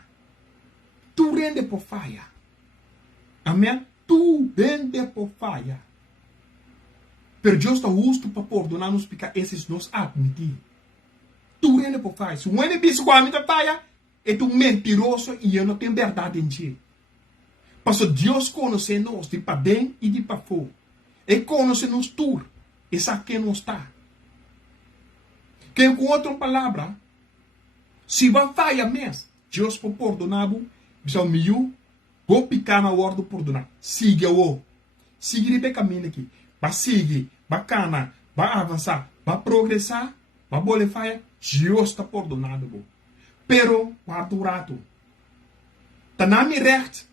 Tu rende por falha. Amém? Tu rende por falha. Pero Deus está justo para perdonar-nos porque esses nós admitir. Tu rende por falha. Se um homem diz que a minha falha, é um mentiroso e eu não tenho verdade em dia. Porque Deus conhece nós de para dentro e de para fora. E conhece-nos tudo. E sabe quem não está. Que com outra palavra, se vai falhar mesmo, Deus pode perdonar, bisa miu, vou picar na hora de perdonar. Siga o. Siga de caminho aqui. Vai seguir, vai cana, vai avançar, vai progressar, vai bolear falha, Deus está perdonado. Pero, guarda o rato. Tá na minha recht.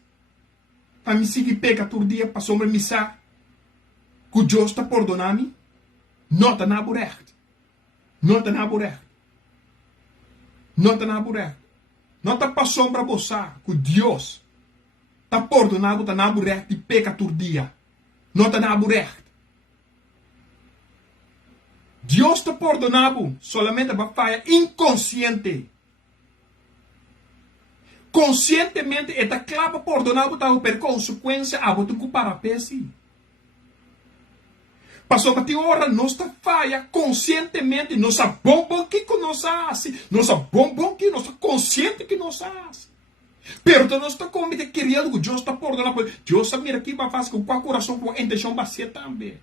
Para me seguir pega todo dia, para sombra missar. Que Deus está perdonando, não está na recht. Não está na recht. Não está na recht. Não está para sombra você, que Deus está perdonando, está na recht e peca todo dia. Não está na recht. Deus está perdonando, solamente para falha inconsciente. Conscientemente, está claro perdonado, está por consequência, a botar com parapési. Passou para ter hora, nós está falha conscientemente, nós sabemos bom que nós fazemos, nós sabemos bom que nós estamos conscientes que nós fazemos. Pero nós estamos cometendo querendo que Deus está perdonando, Deus sabe mira aqui vai fazer com o coração, com a intenção vazia também.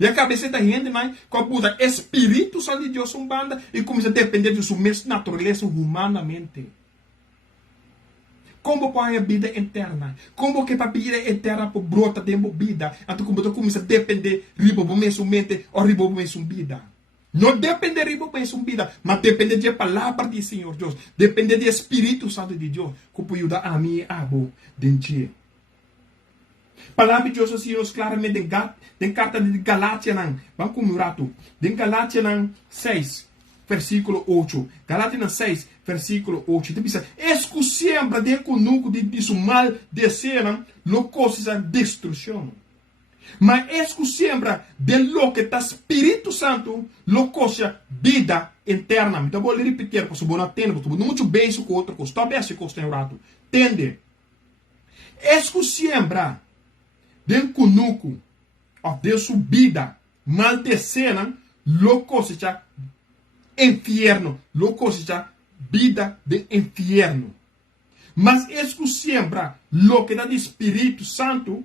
E a cabeça da gente, né, com a puta Espírito Santo de Deus, banda e começa a depender de sua mesma natureza humanamente. Como para a vida eterna? Como que para a vida eterna por brota de vida? Então como tu começa a depender riba mesmo mente ou riba mesmo vida. Não depende riba mesmo vida, mas depende da palavra do Senhor Deus. Depende do Espírito Santo de Deus. Que pode ajudar a mim e a você dentro. Palavra de Deus assim claramente em carta de Galátia vamos com o rato. Em Galátia 6, versículo 8. Galátia 6, versículo 8. Diz: "Esco sempre de conuco de su mal desejo, lo cosa destruição. Mas esco sempre de lo que está Espírito Santo, lo cosa vida eterna." Então vou repetir, porque você não entende, porque não muito bem isso com outro coisa. Talvez esse coisa tem rato. Entende? Esco sempre de conuco de subida, mal descena, lo cosa inferno, lo cosa vida de inferno. Mas esco sempre lo que dá de Espírito Santo,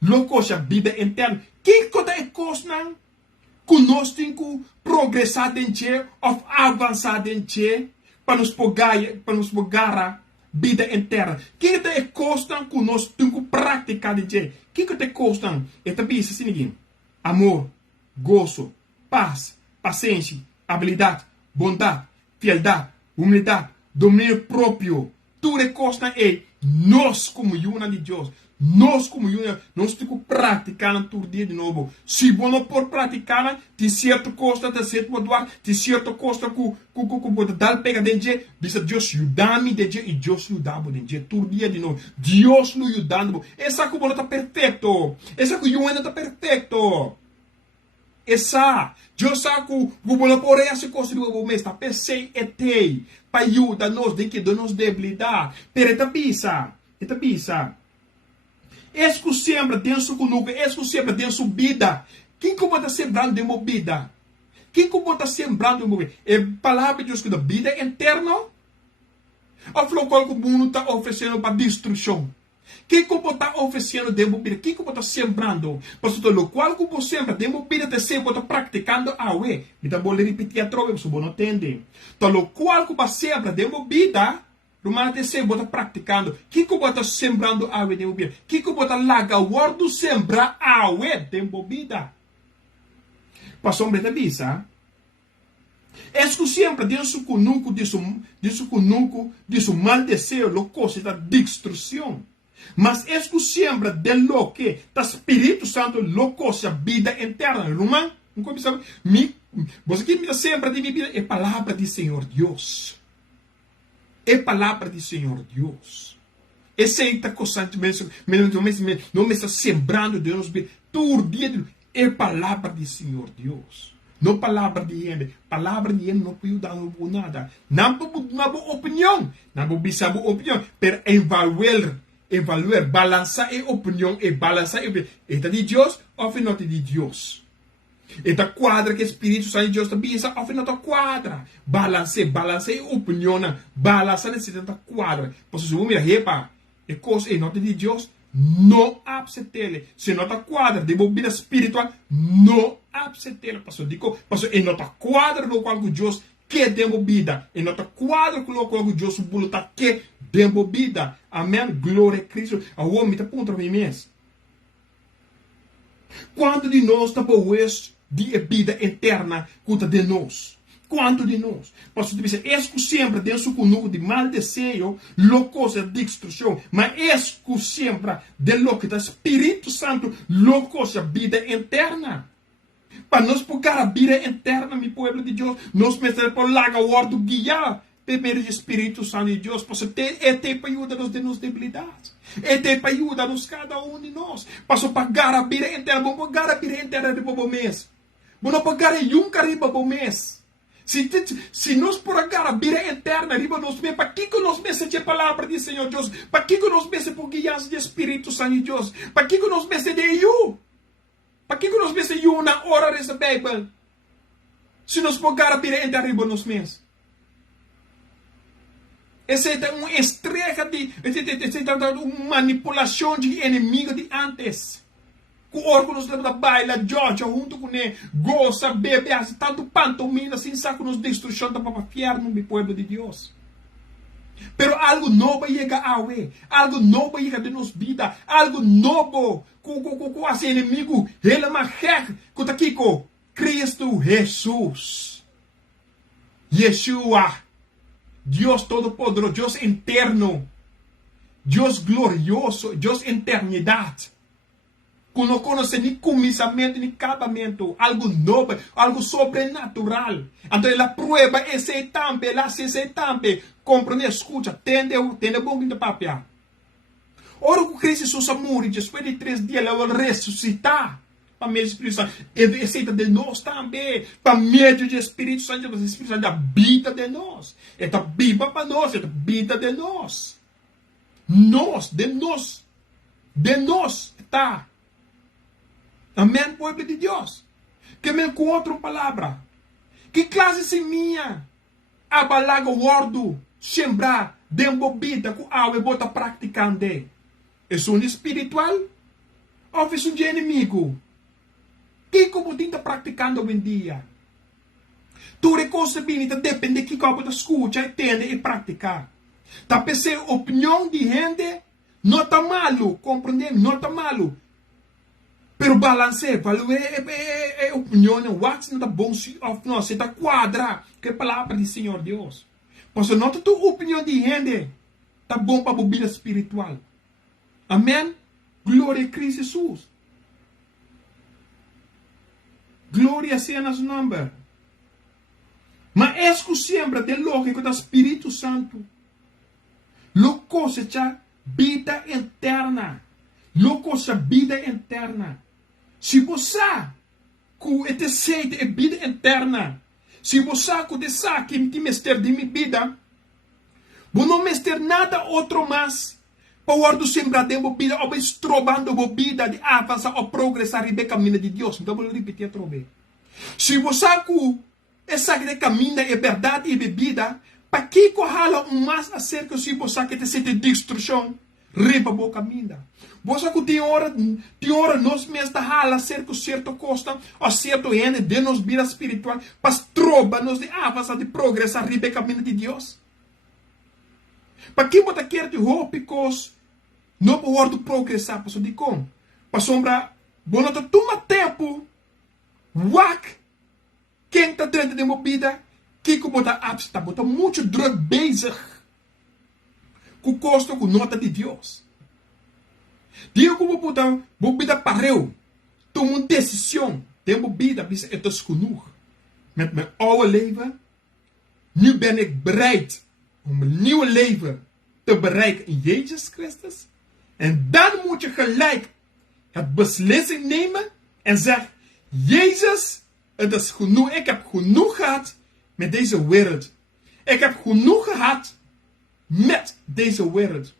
lo cosa vida eterna. Que coisa é coisa conosco tem que progressar dentro ou avançar dentro para nos pegar vida eterna. Que é coisa conosco tem que praticar dentro. Que é coisa? É também assim, amor, gozo, paz, paciência, habilidade, bondade, fialdade, humildade, domínio próprio. Tudo é coisa é nós como una de Deus. Nós como una, nós temos que praticar tudo dia de novo. Se você não pode praticar, tem certa coisa, tem certo moduar, tem certa coisa que pode dar pega dentro. Diz Deus ajuda-me dentro e Deus ajuda-me dentro. Tudo dia de novo. Deus nos ajudando. Essa que não está perfeito. Essa que eu ainda está perfeito. Essa. Deus sabe que você não pode fazer coisa de você mesmo. Pensei e tem. Para ajudar-nos de que nos debilidade. Pero esta bisa. Esco sempre dentro conosco, esco sempre dentro vida. Quem como está sembrando de uma vida? Quem como está sembrando de uma vida? É a palavra de Deus que dá vida eterna? Ou falou qual que o mundo está oferecendo para destruição? Quem como está oferecendo de uma vida? Quem como está sembrando? Pastor, o qual que você sembra de uma vida, você está praticando a ué. Então, vou repetir a troca, você não entende. Então, o qual que você sembra de uma vida, Romana você está praticando. Que você está sembrando a de uma vida? Que você está lagando sembrar a ué de uma vida? Pastor, me avisa. Esco sempre dentro conuco de su mal desejo, lo cosa da destruição. Mas esco sempre de lo que da Espírito Santo, lo cosa vida eterna. Romano, não começa você que me sempre de vida é palavra do Senhor Deus. É palavra do Senhor Deus. Esse aí está constantemente, não me está sembrando Deus, todo dia é palavra do Senhor Deus. Não palavra de gente. Palavra de gente não pode dar nada. Não pode opinião. Não pode saber opinião. Pero evaluar, balançar a opinião e balançar a opinião. É de Deus ou não é de Deus? É da quadra que o Espírito Santo de Deus também está ou não é da quadra. Balançar a opinião. Balançar a quadra. Porque se você mira, repa, é coisa não é de Deus. Não aceitar. Se não está quadra de vida espiritual, não aceitar. Pastor, e não está quadra no qual Deus quer de vida. E não está quadra no qual Deus está quer de vida. Amém. Glória a Cristo. A homem está ponto para mim mesmo. Quanto de nós está por de vida eterna conta de nós? Quanto de nós? Pastor, dizer, esco sempre dentro conosco de mal desejo, loucos de destruição, mas esco sempre de louco do Espírito Santo, loucos de vida eterna. Para nós pegar a vida eterna, meu povo de Deus, nós precisamos por larga hora do guiar, primeiro de Espírito Santo de Deus, porque é para ajudar-nos de nossas debilidades. É para ajudar-nos cada um de nós. Para pagar a vida eterna, vamos pagar a vida eterna de bobo mês. Vamos pagar a yunca de bobo mês. Se nós por a vida eterna, para que nós pensamos a palavra do Senhor Deus? Para que nós pensamos por guiança do Espírito Santo de Deus? Para que nós pensamos de you? Para que nós pensamos you na hora dessa Bíblia? Se nós por a vida eterna, nós mesmos. Essa é uma estrela de uma manipulação de inimigo de antes. Com órgãos da baila, Georgia, junto com ele, goza, bebe, tanto pantomina, sem saco nos destruição da papa fierno, meu povo de Deus. Pero algo novo llega a we, algo novo llega de nos vida, algo novo com as inimigo, helemaal gek, com aqui com Cristo Jesus. Yeshua, Deus Todo-Poderoso, Deus eterno, Deus glorioso, Deus eternidade. Que não conhece nem começamento, nem acabamento, algo novo, algo sobrenatural. Então, a prova é esse tampe, lá se esse tampe, compreende, escuta, tende bom de papel. Ora, o Cristo Jesus morre, depois de 3 dias, ele vai ressuscitar. Para meio do Espírito Santo, ele aceita de nós também. Para meio do Espírito Santo, o Espírito Santo habita de nós. Ele está viva para nós, ele habita de nós. De nós está. Amém, povo de Deus. Que me encontro palavra. Que classe seminha? Abalaga o ordo, sembrar, dembobida, com água e bota praticando. É um espiritual? Ou é um inimigo? Que como está praticando hoje em dia? Tu reconcebita depende de que como tu escuta, entende e praticar. Tá pensando opinião de gente, não está malo, compreende? Não está malo. Pero balance, valor é opinião, não está bom se não se está quadra, que palavra do Senhor Deus. Pois não está tua opinião de gente, está bom para a bebida espiritual. Amém? Glória a Cristo Jesus. Glória seja nosso nome. Mas é que sempre tem lógica do Espírito Santo. Lo cosecha vida eterna. Lo cosecha vida eterna. Se você que te sede é vida eterna, se você que te sabe que mister de minha vida, você não mister nada outro mais. Para o sempre de vida, ou estrobando a vida de avançar ou progressar e caminho de Deus. Então, vou repetir outra vez. Se você que essa caminho é verdade e bebida, para que corrala mais acerca se você que te sente destruição, riba boa caminho. Você que tem hora nós mesmos da hala acerca de certa costa, ou certo ene de nos vida espiritual, para estroba nos de avançar, de progressar, riba caminho de Deus. Para que você quer de roupa, não pode progressar, para de como? Para sombra, você não toma tempo, quem está dentro de uma vida, que você está muito drug bezig, com custo, com nota de Deus. Digo que você vida parou, toma uma decisão, tem uma vida, é genoeg. Met mijn oude leven, nu ben ik bereid om een nieuw leven te bereiken in Jezus Christus. En dan moet je gelijk het beslissing nemen en zeggen, Jezus, het is genoeg. Ik heb genoeg gehad met deze wereld. Ik heb genoeg gehad met deze wereld.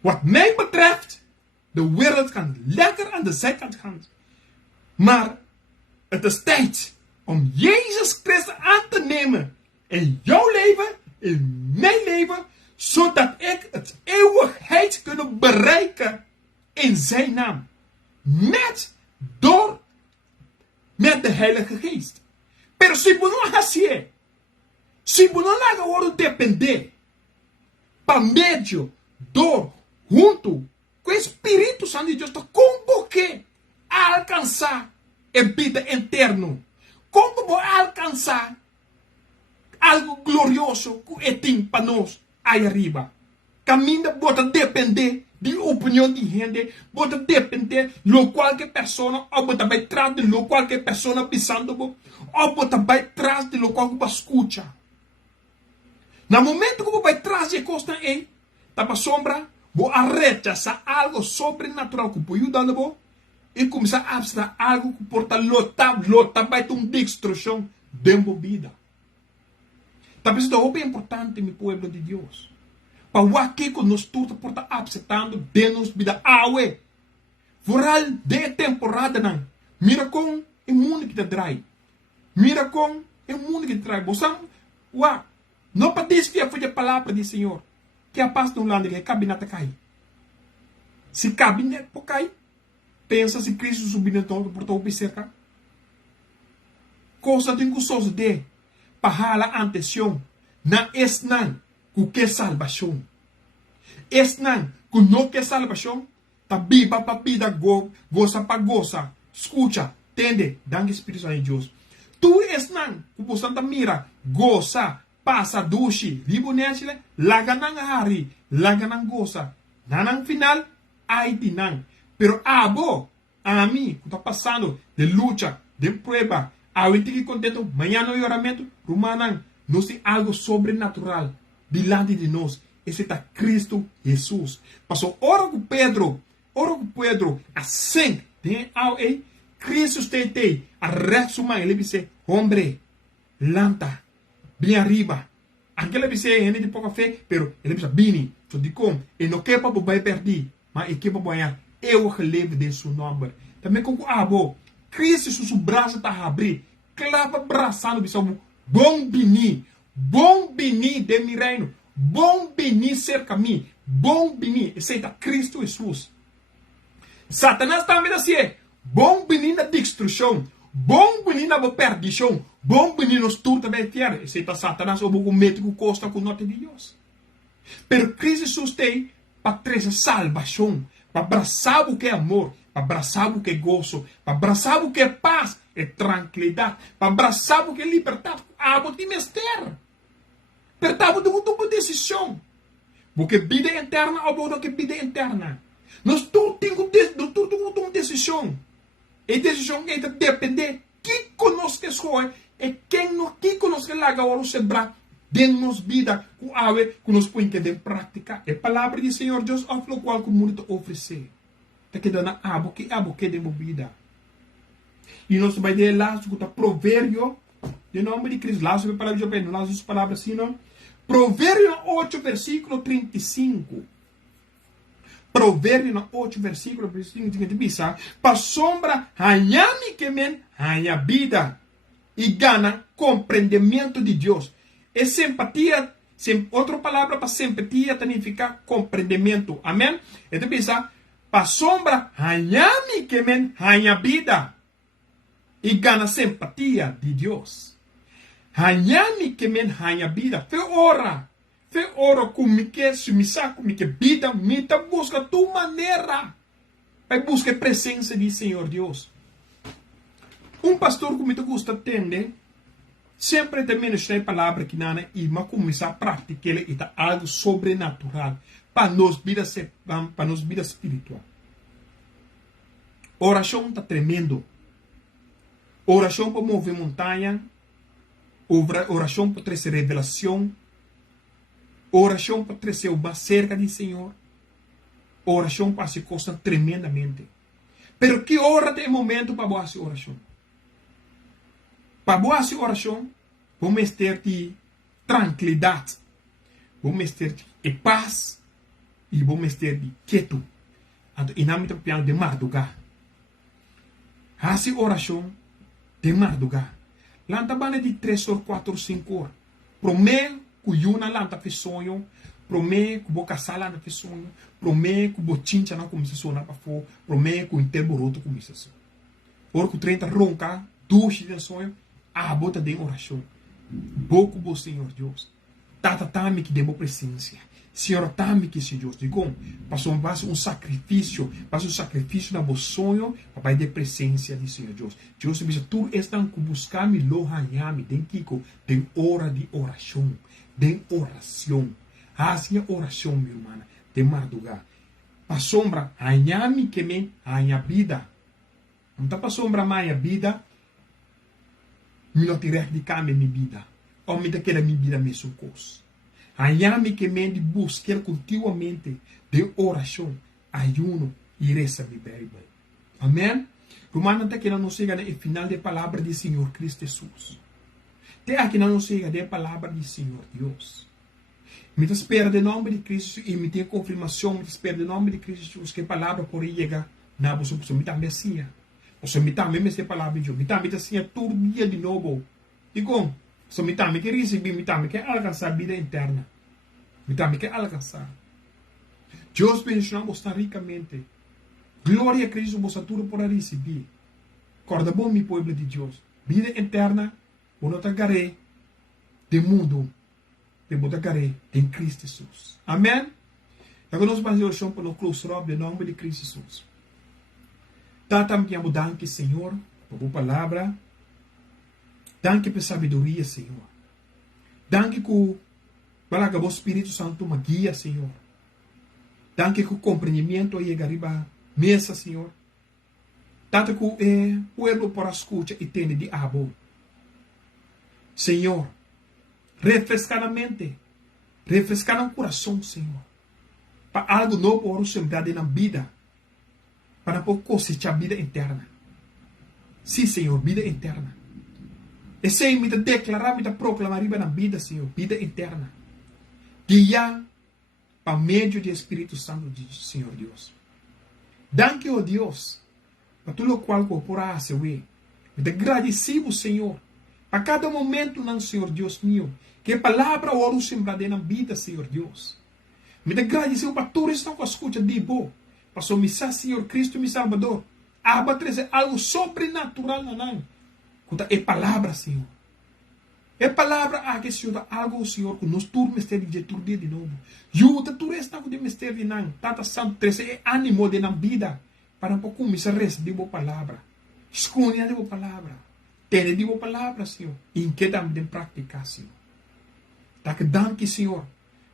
Wat mij betreft, de wereld kan lekker aan de zijkant gaan. Maar het is tijd om Jezus Christus aan te nemen in jouw leven, in mijn leven, zodat ik het eeuwigheid kan bereiken in zijn naam. Met de Heilige Geest. Pero si você não assim, se você não agora depender, para meio, junto com o Espírito Santo de Deus, como que alcançar a vida eterna? Como alcançar algo glorioso que tem para nós aí arriba? Caminho pode depender de opinião de gente, pode depender de qualquer pessoa, ou pode vai atrás de qualquer pessoa pensando, ou pode vai atrás de qualquer que escuta. No momento que você vai atrás de costa aí, tá para sombra, você rechaça algo sobrenatural que pode ajudar você e começar a abstrair algo que pode lotar vai ter uma destruição dentro da vida. Tá pensando, é importante, meu povo de Deus. Para o que nós tudo por estar absetando de nos vida awe. Vooral de temporada não. Mira com o mundo que te trai. Mira com o mundo que te trai. Você não para desviar foi a palavra do Senhor. Que a paz no lado que cabinete cai. Se cabinete por cai, pensa se Cristo subindo todo por todo cerca. Coisa de gostoso de para a atenção na esnan. com que salvação. Es não, com não que salvação, tá biba para vida, goza para goza. Escucha, tende, dangue Espírito Santo de Deus. Tu es não, com você tá mira, goza, passa, dushi, ribonete, laganang hari, laganang goza. Nanang final, ai tinang. Pero abo, a mim, que está passando de luta, de prueba, a que contento, mañana no oramento, rumanan, nos tem algo sobrenatural delante de nós. Esse está Cristo Jesus. Passou ora com Pedro, assim, tem ao ei, Cristo tem, a resuma, ele disse, homem, lanta, bem arriba. Aquele disse, ele de pouca fé, pero ele disse, bini, so de como, e não quer para vai perder, mas e quer para ganhar, eu relevo de seu nome. Também com o abo, Cristo seu braço está abrindo, clava braçando, bispo, bom bini de mi reino, bom bini cerca mim, bom bini, esse é Cristo Jesus. Satanás também assim, bom bini na destruição, bom bini na perdição, bom bini nos tudo também fiar, esse é Satanás ou o médico costa com nota de Deus. Pero Cristo Jesus tem para trazer salvação, para abraçar o que é amor, para abraçar o que é gozo, para abraçar o que é paz e tranquilidade, para abraçar o que é liberdade, algo de mistério. Pertabo de uma decisão. Porque vida eterna ou não que vida eterna. Nós todos temos uma decisão. E decisão é depender que conosco escolhe e quem não que conosco larga o sebra de nos vida com ave que nos põe em prática. É a palavra do Senhor Deus ao qual o mundo te oferecer. Te que dá abo que de vida. E nós vai ler lá sobre o provérbio de nome de Cristo. Lá sobre a palavra de Deus, lá sobre as palavras assim, não? Provérbio 8, versículo 35. Provérbio 8, versículo 35. Diz, para sombra, hanhame que men, hanha vida. E gana compreendimento de Deus. É simpatia, outra palavra para simpatia significa compreendimento. Amém? Então, pensa, para sombra, hanhame que men, hanha vida. E gana simpatia de Deus. Hanhame que men hanha vida. Fe ora com que sumisa, com que vida, mita busca tu maneira. Vai buscar a presença do Senhor Deus. Um pastor que me gusta atender, sempre também está a palavra que nana e mas começar a praticar e tá algo sobrenatural para nos vida espiritual. Oração está tremendo. Oração para mover montanha. Oração para trazer revelação. Oração para trazer uma cerca do Senhor. Oração para se costa tremendamente. Pero que hora tem momento para boa oração? Para boa oração, vamos ter tranquilidade. Vamos ter paz. E vamos ter quieto. E não me de madrugada. Essa oração de madrugada. Lanta bane de 3 ou 4 ou 5 horas. Promê que yuna lanta fez sonho. Promê que boca sala não fez sonho. Promê que bochincha não começa a sonar para fora. Promê que o interboroto começa a sonar. Hora que o 30 ronca, duche de sonho. Bota de oração. Boco bo Senhor Deus. Tata tame que demo presença. Senhor tame que se Deus digo. Passou um sacrifício. Passou um sacrifício na bo sonho. Papai de presença de Senhor Deus. Deus diz, tu estás com buscar-me lohanyame. Den kiko. Den hora de oração. Den oração. Assim é oração, minha irmã. De madrugada. Pa sombra, anyame que me anha vida. Não está pa sombra minha vida. Me não tirar de cá minha vida. Ou me daquela minha vida me socorro. Anyame que me de buscar continuamente de oração, ayuno e receber Bíblia. Amém? Romano até que não chega no final da palavra do Senhor Cristo Jesus. Até aqui não chega da palavra do Senhor Deus. Me espera de nome de Cristo e me tem confirmação, me espera de nome de Cristo Jesus que a palavra por chegar na vossa pessoa. Me dá Messias. Você me dá mesmo essa palavra de Deus. Me dá assim todo dia de novo. E como? So, me dá que receber, me dá que alcançar a vida interna. Me dá que alcançar. Deus bendicionar você ricamente. Glória a Cristo, você tudo por receber. Corda bom, meu povo de Deus. Vida interna, o não tagaré de mundo. de botacaré em Cristo Jesus. Amém? Agora nós vamos oração para o close up em nome de Cristo Jesus. Tatam que amo danke, Senhor, por tua palavra. Danke por sabedoria, Senhor. Danke que para o Espírito Santo me guia, Senhor. Danke que o compreendimento chega arriba mesa, Senhor. Tanto que o pueblo para escutar e entender de abo. Senhor, refrescar a mente, refrescar o coração, Senhor. Para algo novo por sembrar na vida. Para cosechar vida interna. Sim, Senhor, vida interna. E sem me declarar, me proclamar na vida, Senhor, vida interna. Guiar para meio do Espírito Santo de Senhor Deus. Danke, oh Deus, para tudo o qual corpora se ve. Me agradecido, Senhor, para cada momento, não, Senhor Deus meu, que a palavra ouro sembrar na vida, Senhor Deus. Me agradecido para todos que estão escutando de boa. Para missar, Senhor Cristo, meu Salvador. Aba trazer algo sobrenatural, não. Conta é palavra, Senhor. É palavra que Senhor, algo, Senhor, que nos turma mistério de tudo de novo. Juta tu resta de mistério de não. Tata santo trazer é ânimo de na vida. Para um pouco me res de boa palavra. Escolha de boa palavra. Tene de boa palavra, Senhor. Em que dá de prática, Senhor. Tá que danke, Senhor.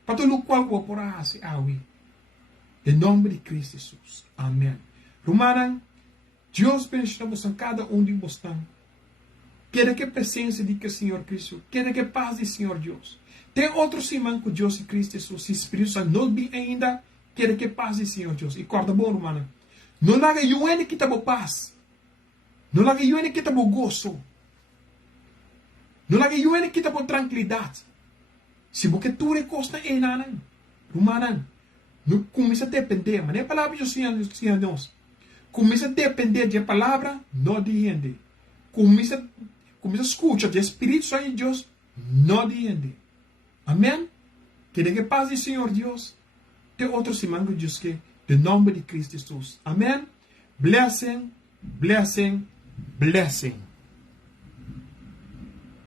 Para todo o qual vou por a se awi. Em nome de Cristo Jesus. Amém. Romana, Deus bendicionamos a cada de vocês. Quero que a presença de que Senhor Cristo, quero que a paz de Senhor Deus. Tem outro simão com Deus e Cristo Jesus, se Espírito Santo não vi ainda, quero que a paz de Senhor Deus. E corda bom, romana. Não laga yuene que tamo paz. Não laga yuene que tamo gozo. Não laga yuene que tamo tranquilidade. Se você tu recosta em nanan, romana, não começa a depender, mas não é palavra de Senhor Deus. Começa a depender da palavra, não de gente. Começa a escutar do Espírito Santo de Deus, não de gente. Amém? Que de que paz do Senhor Deus, tem outro semana de Deus que, de nome de Cristo Jesus. Amém? Blessing, blessing, blessing.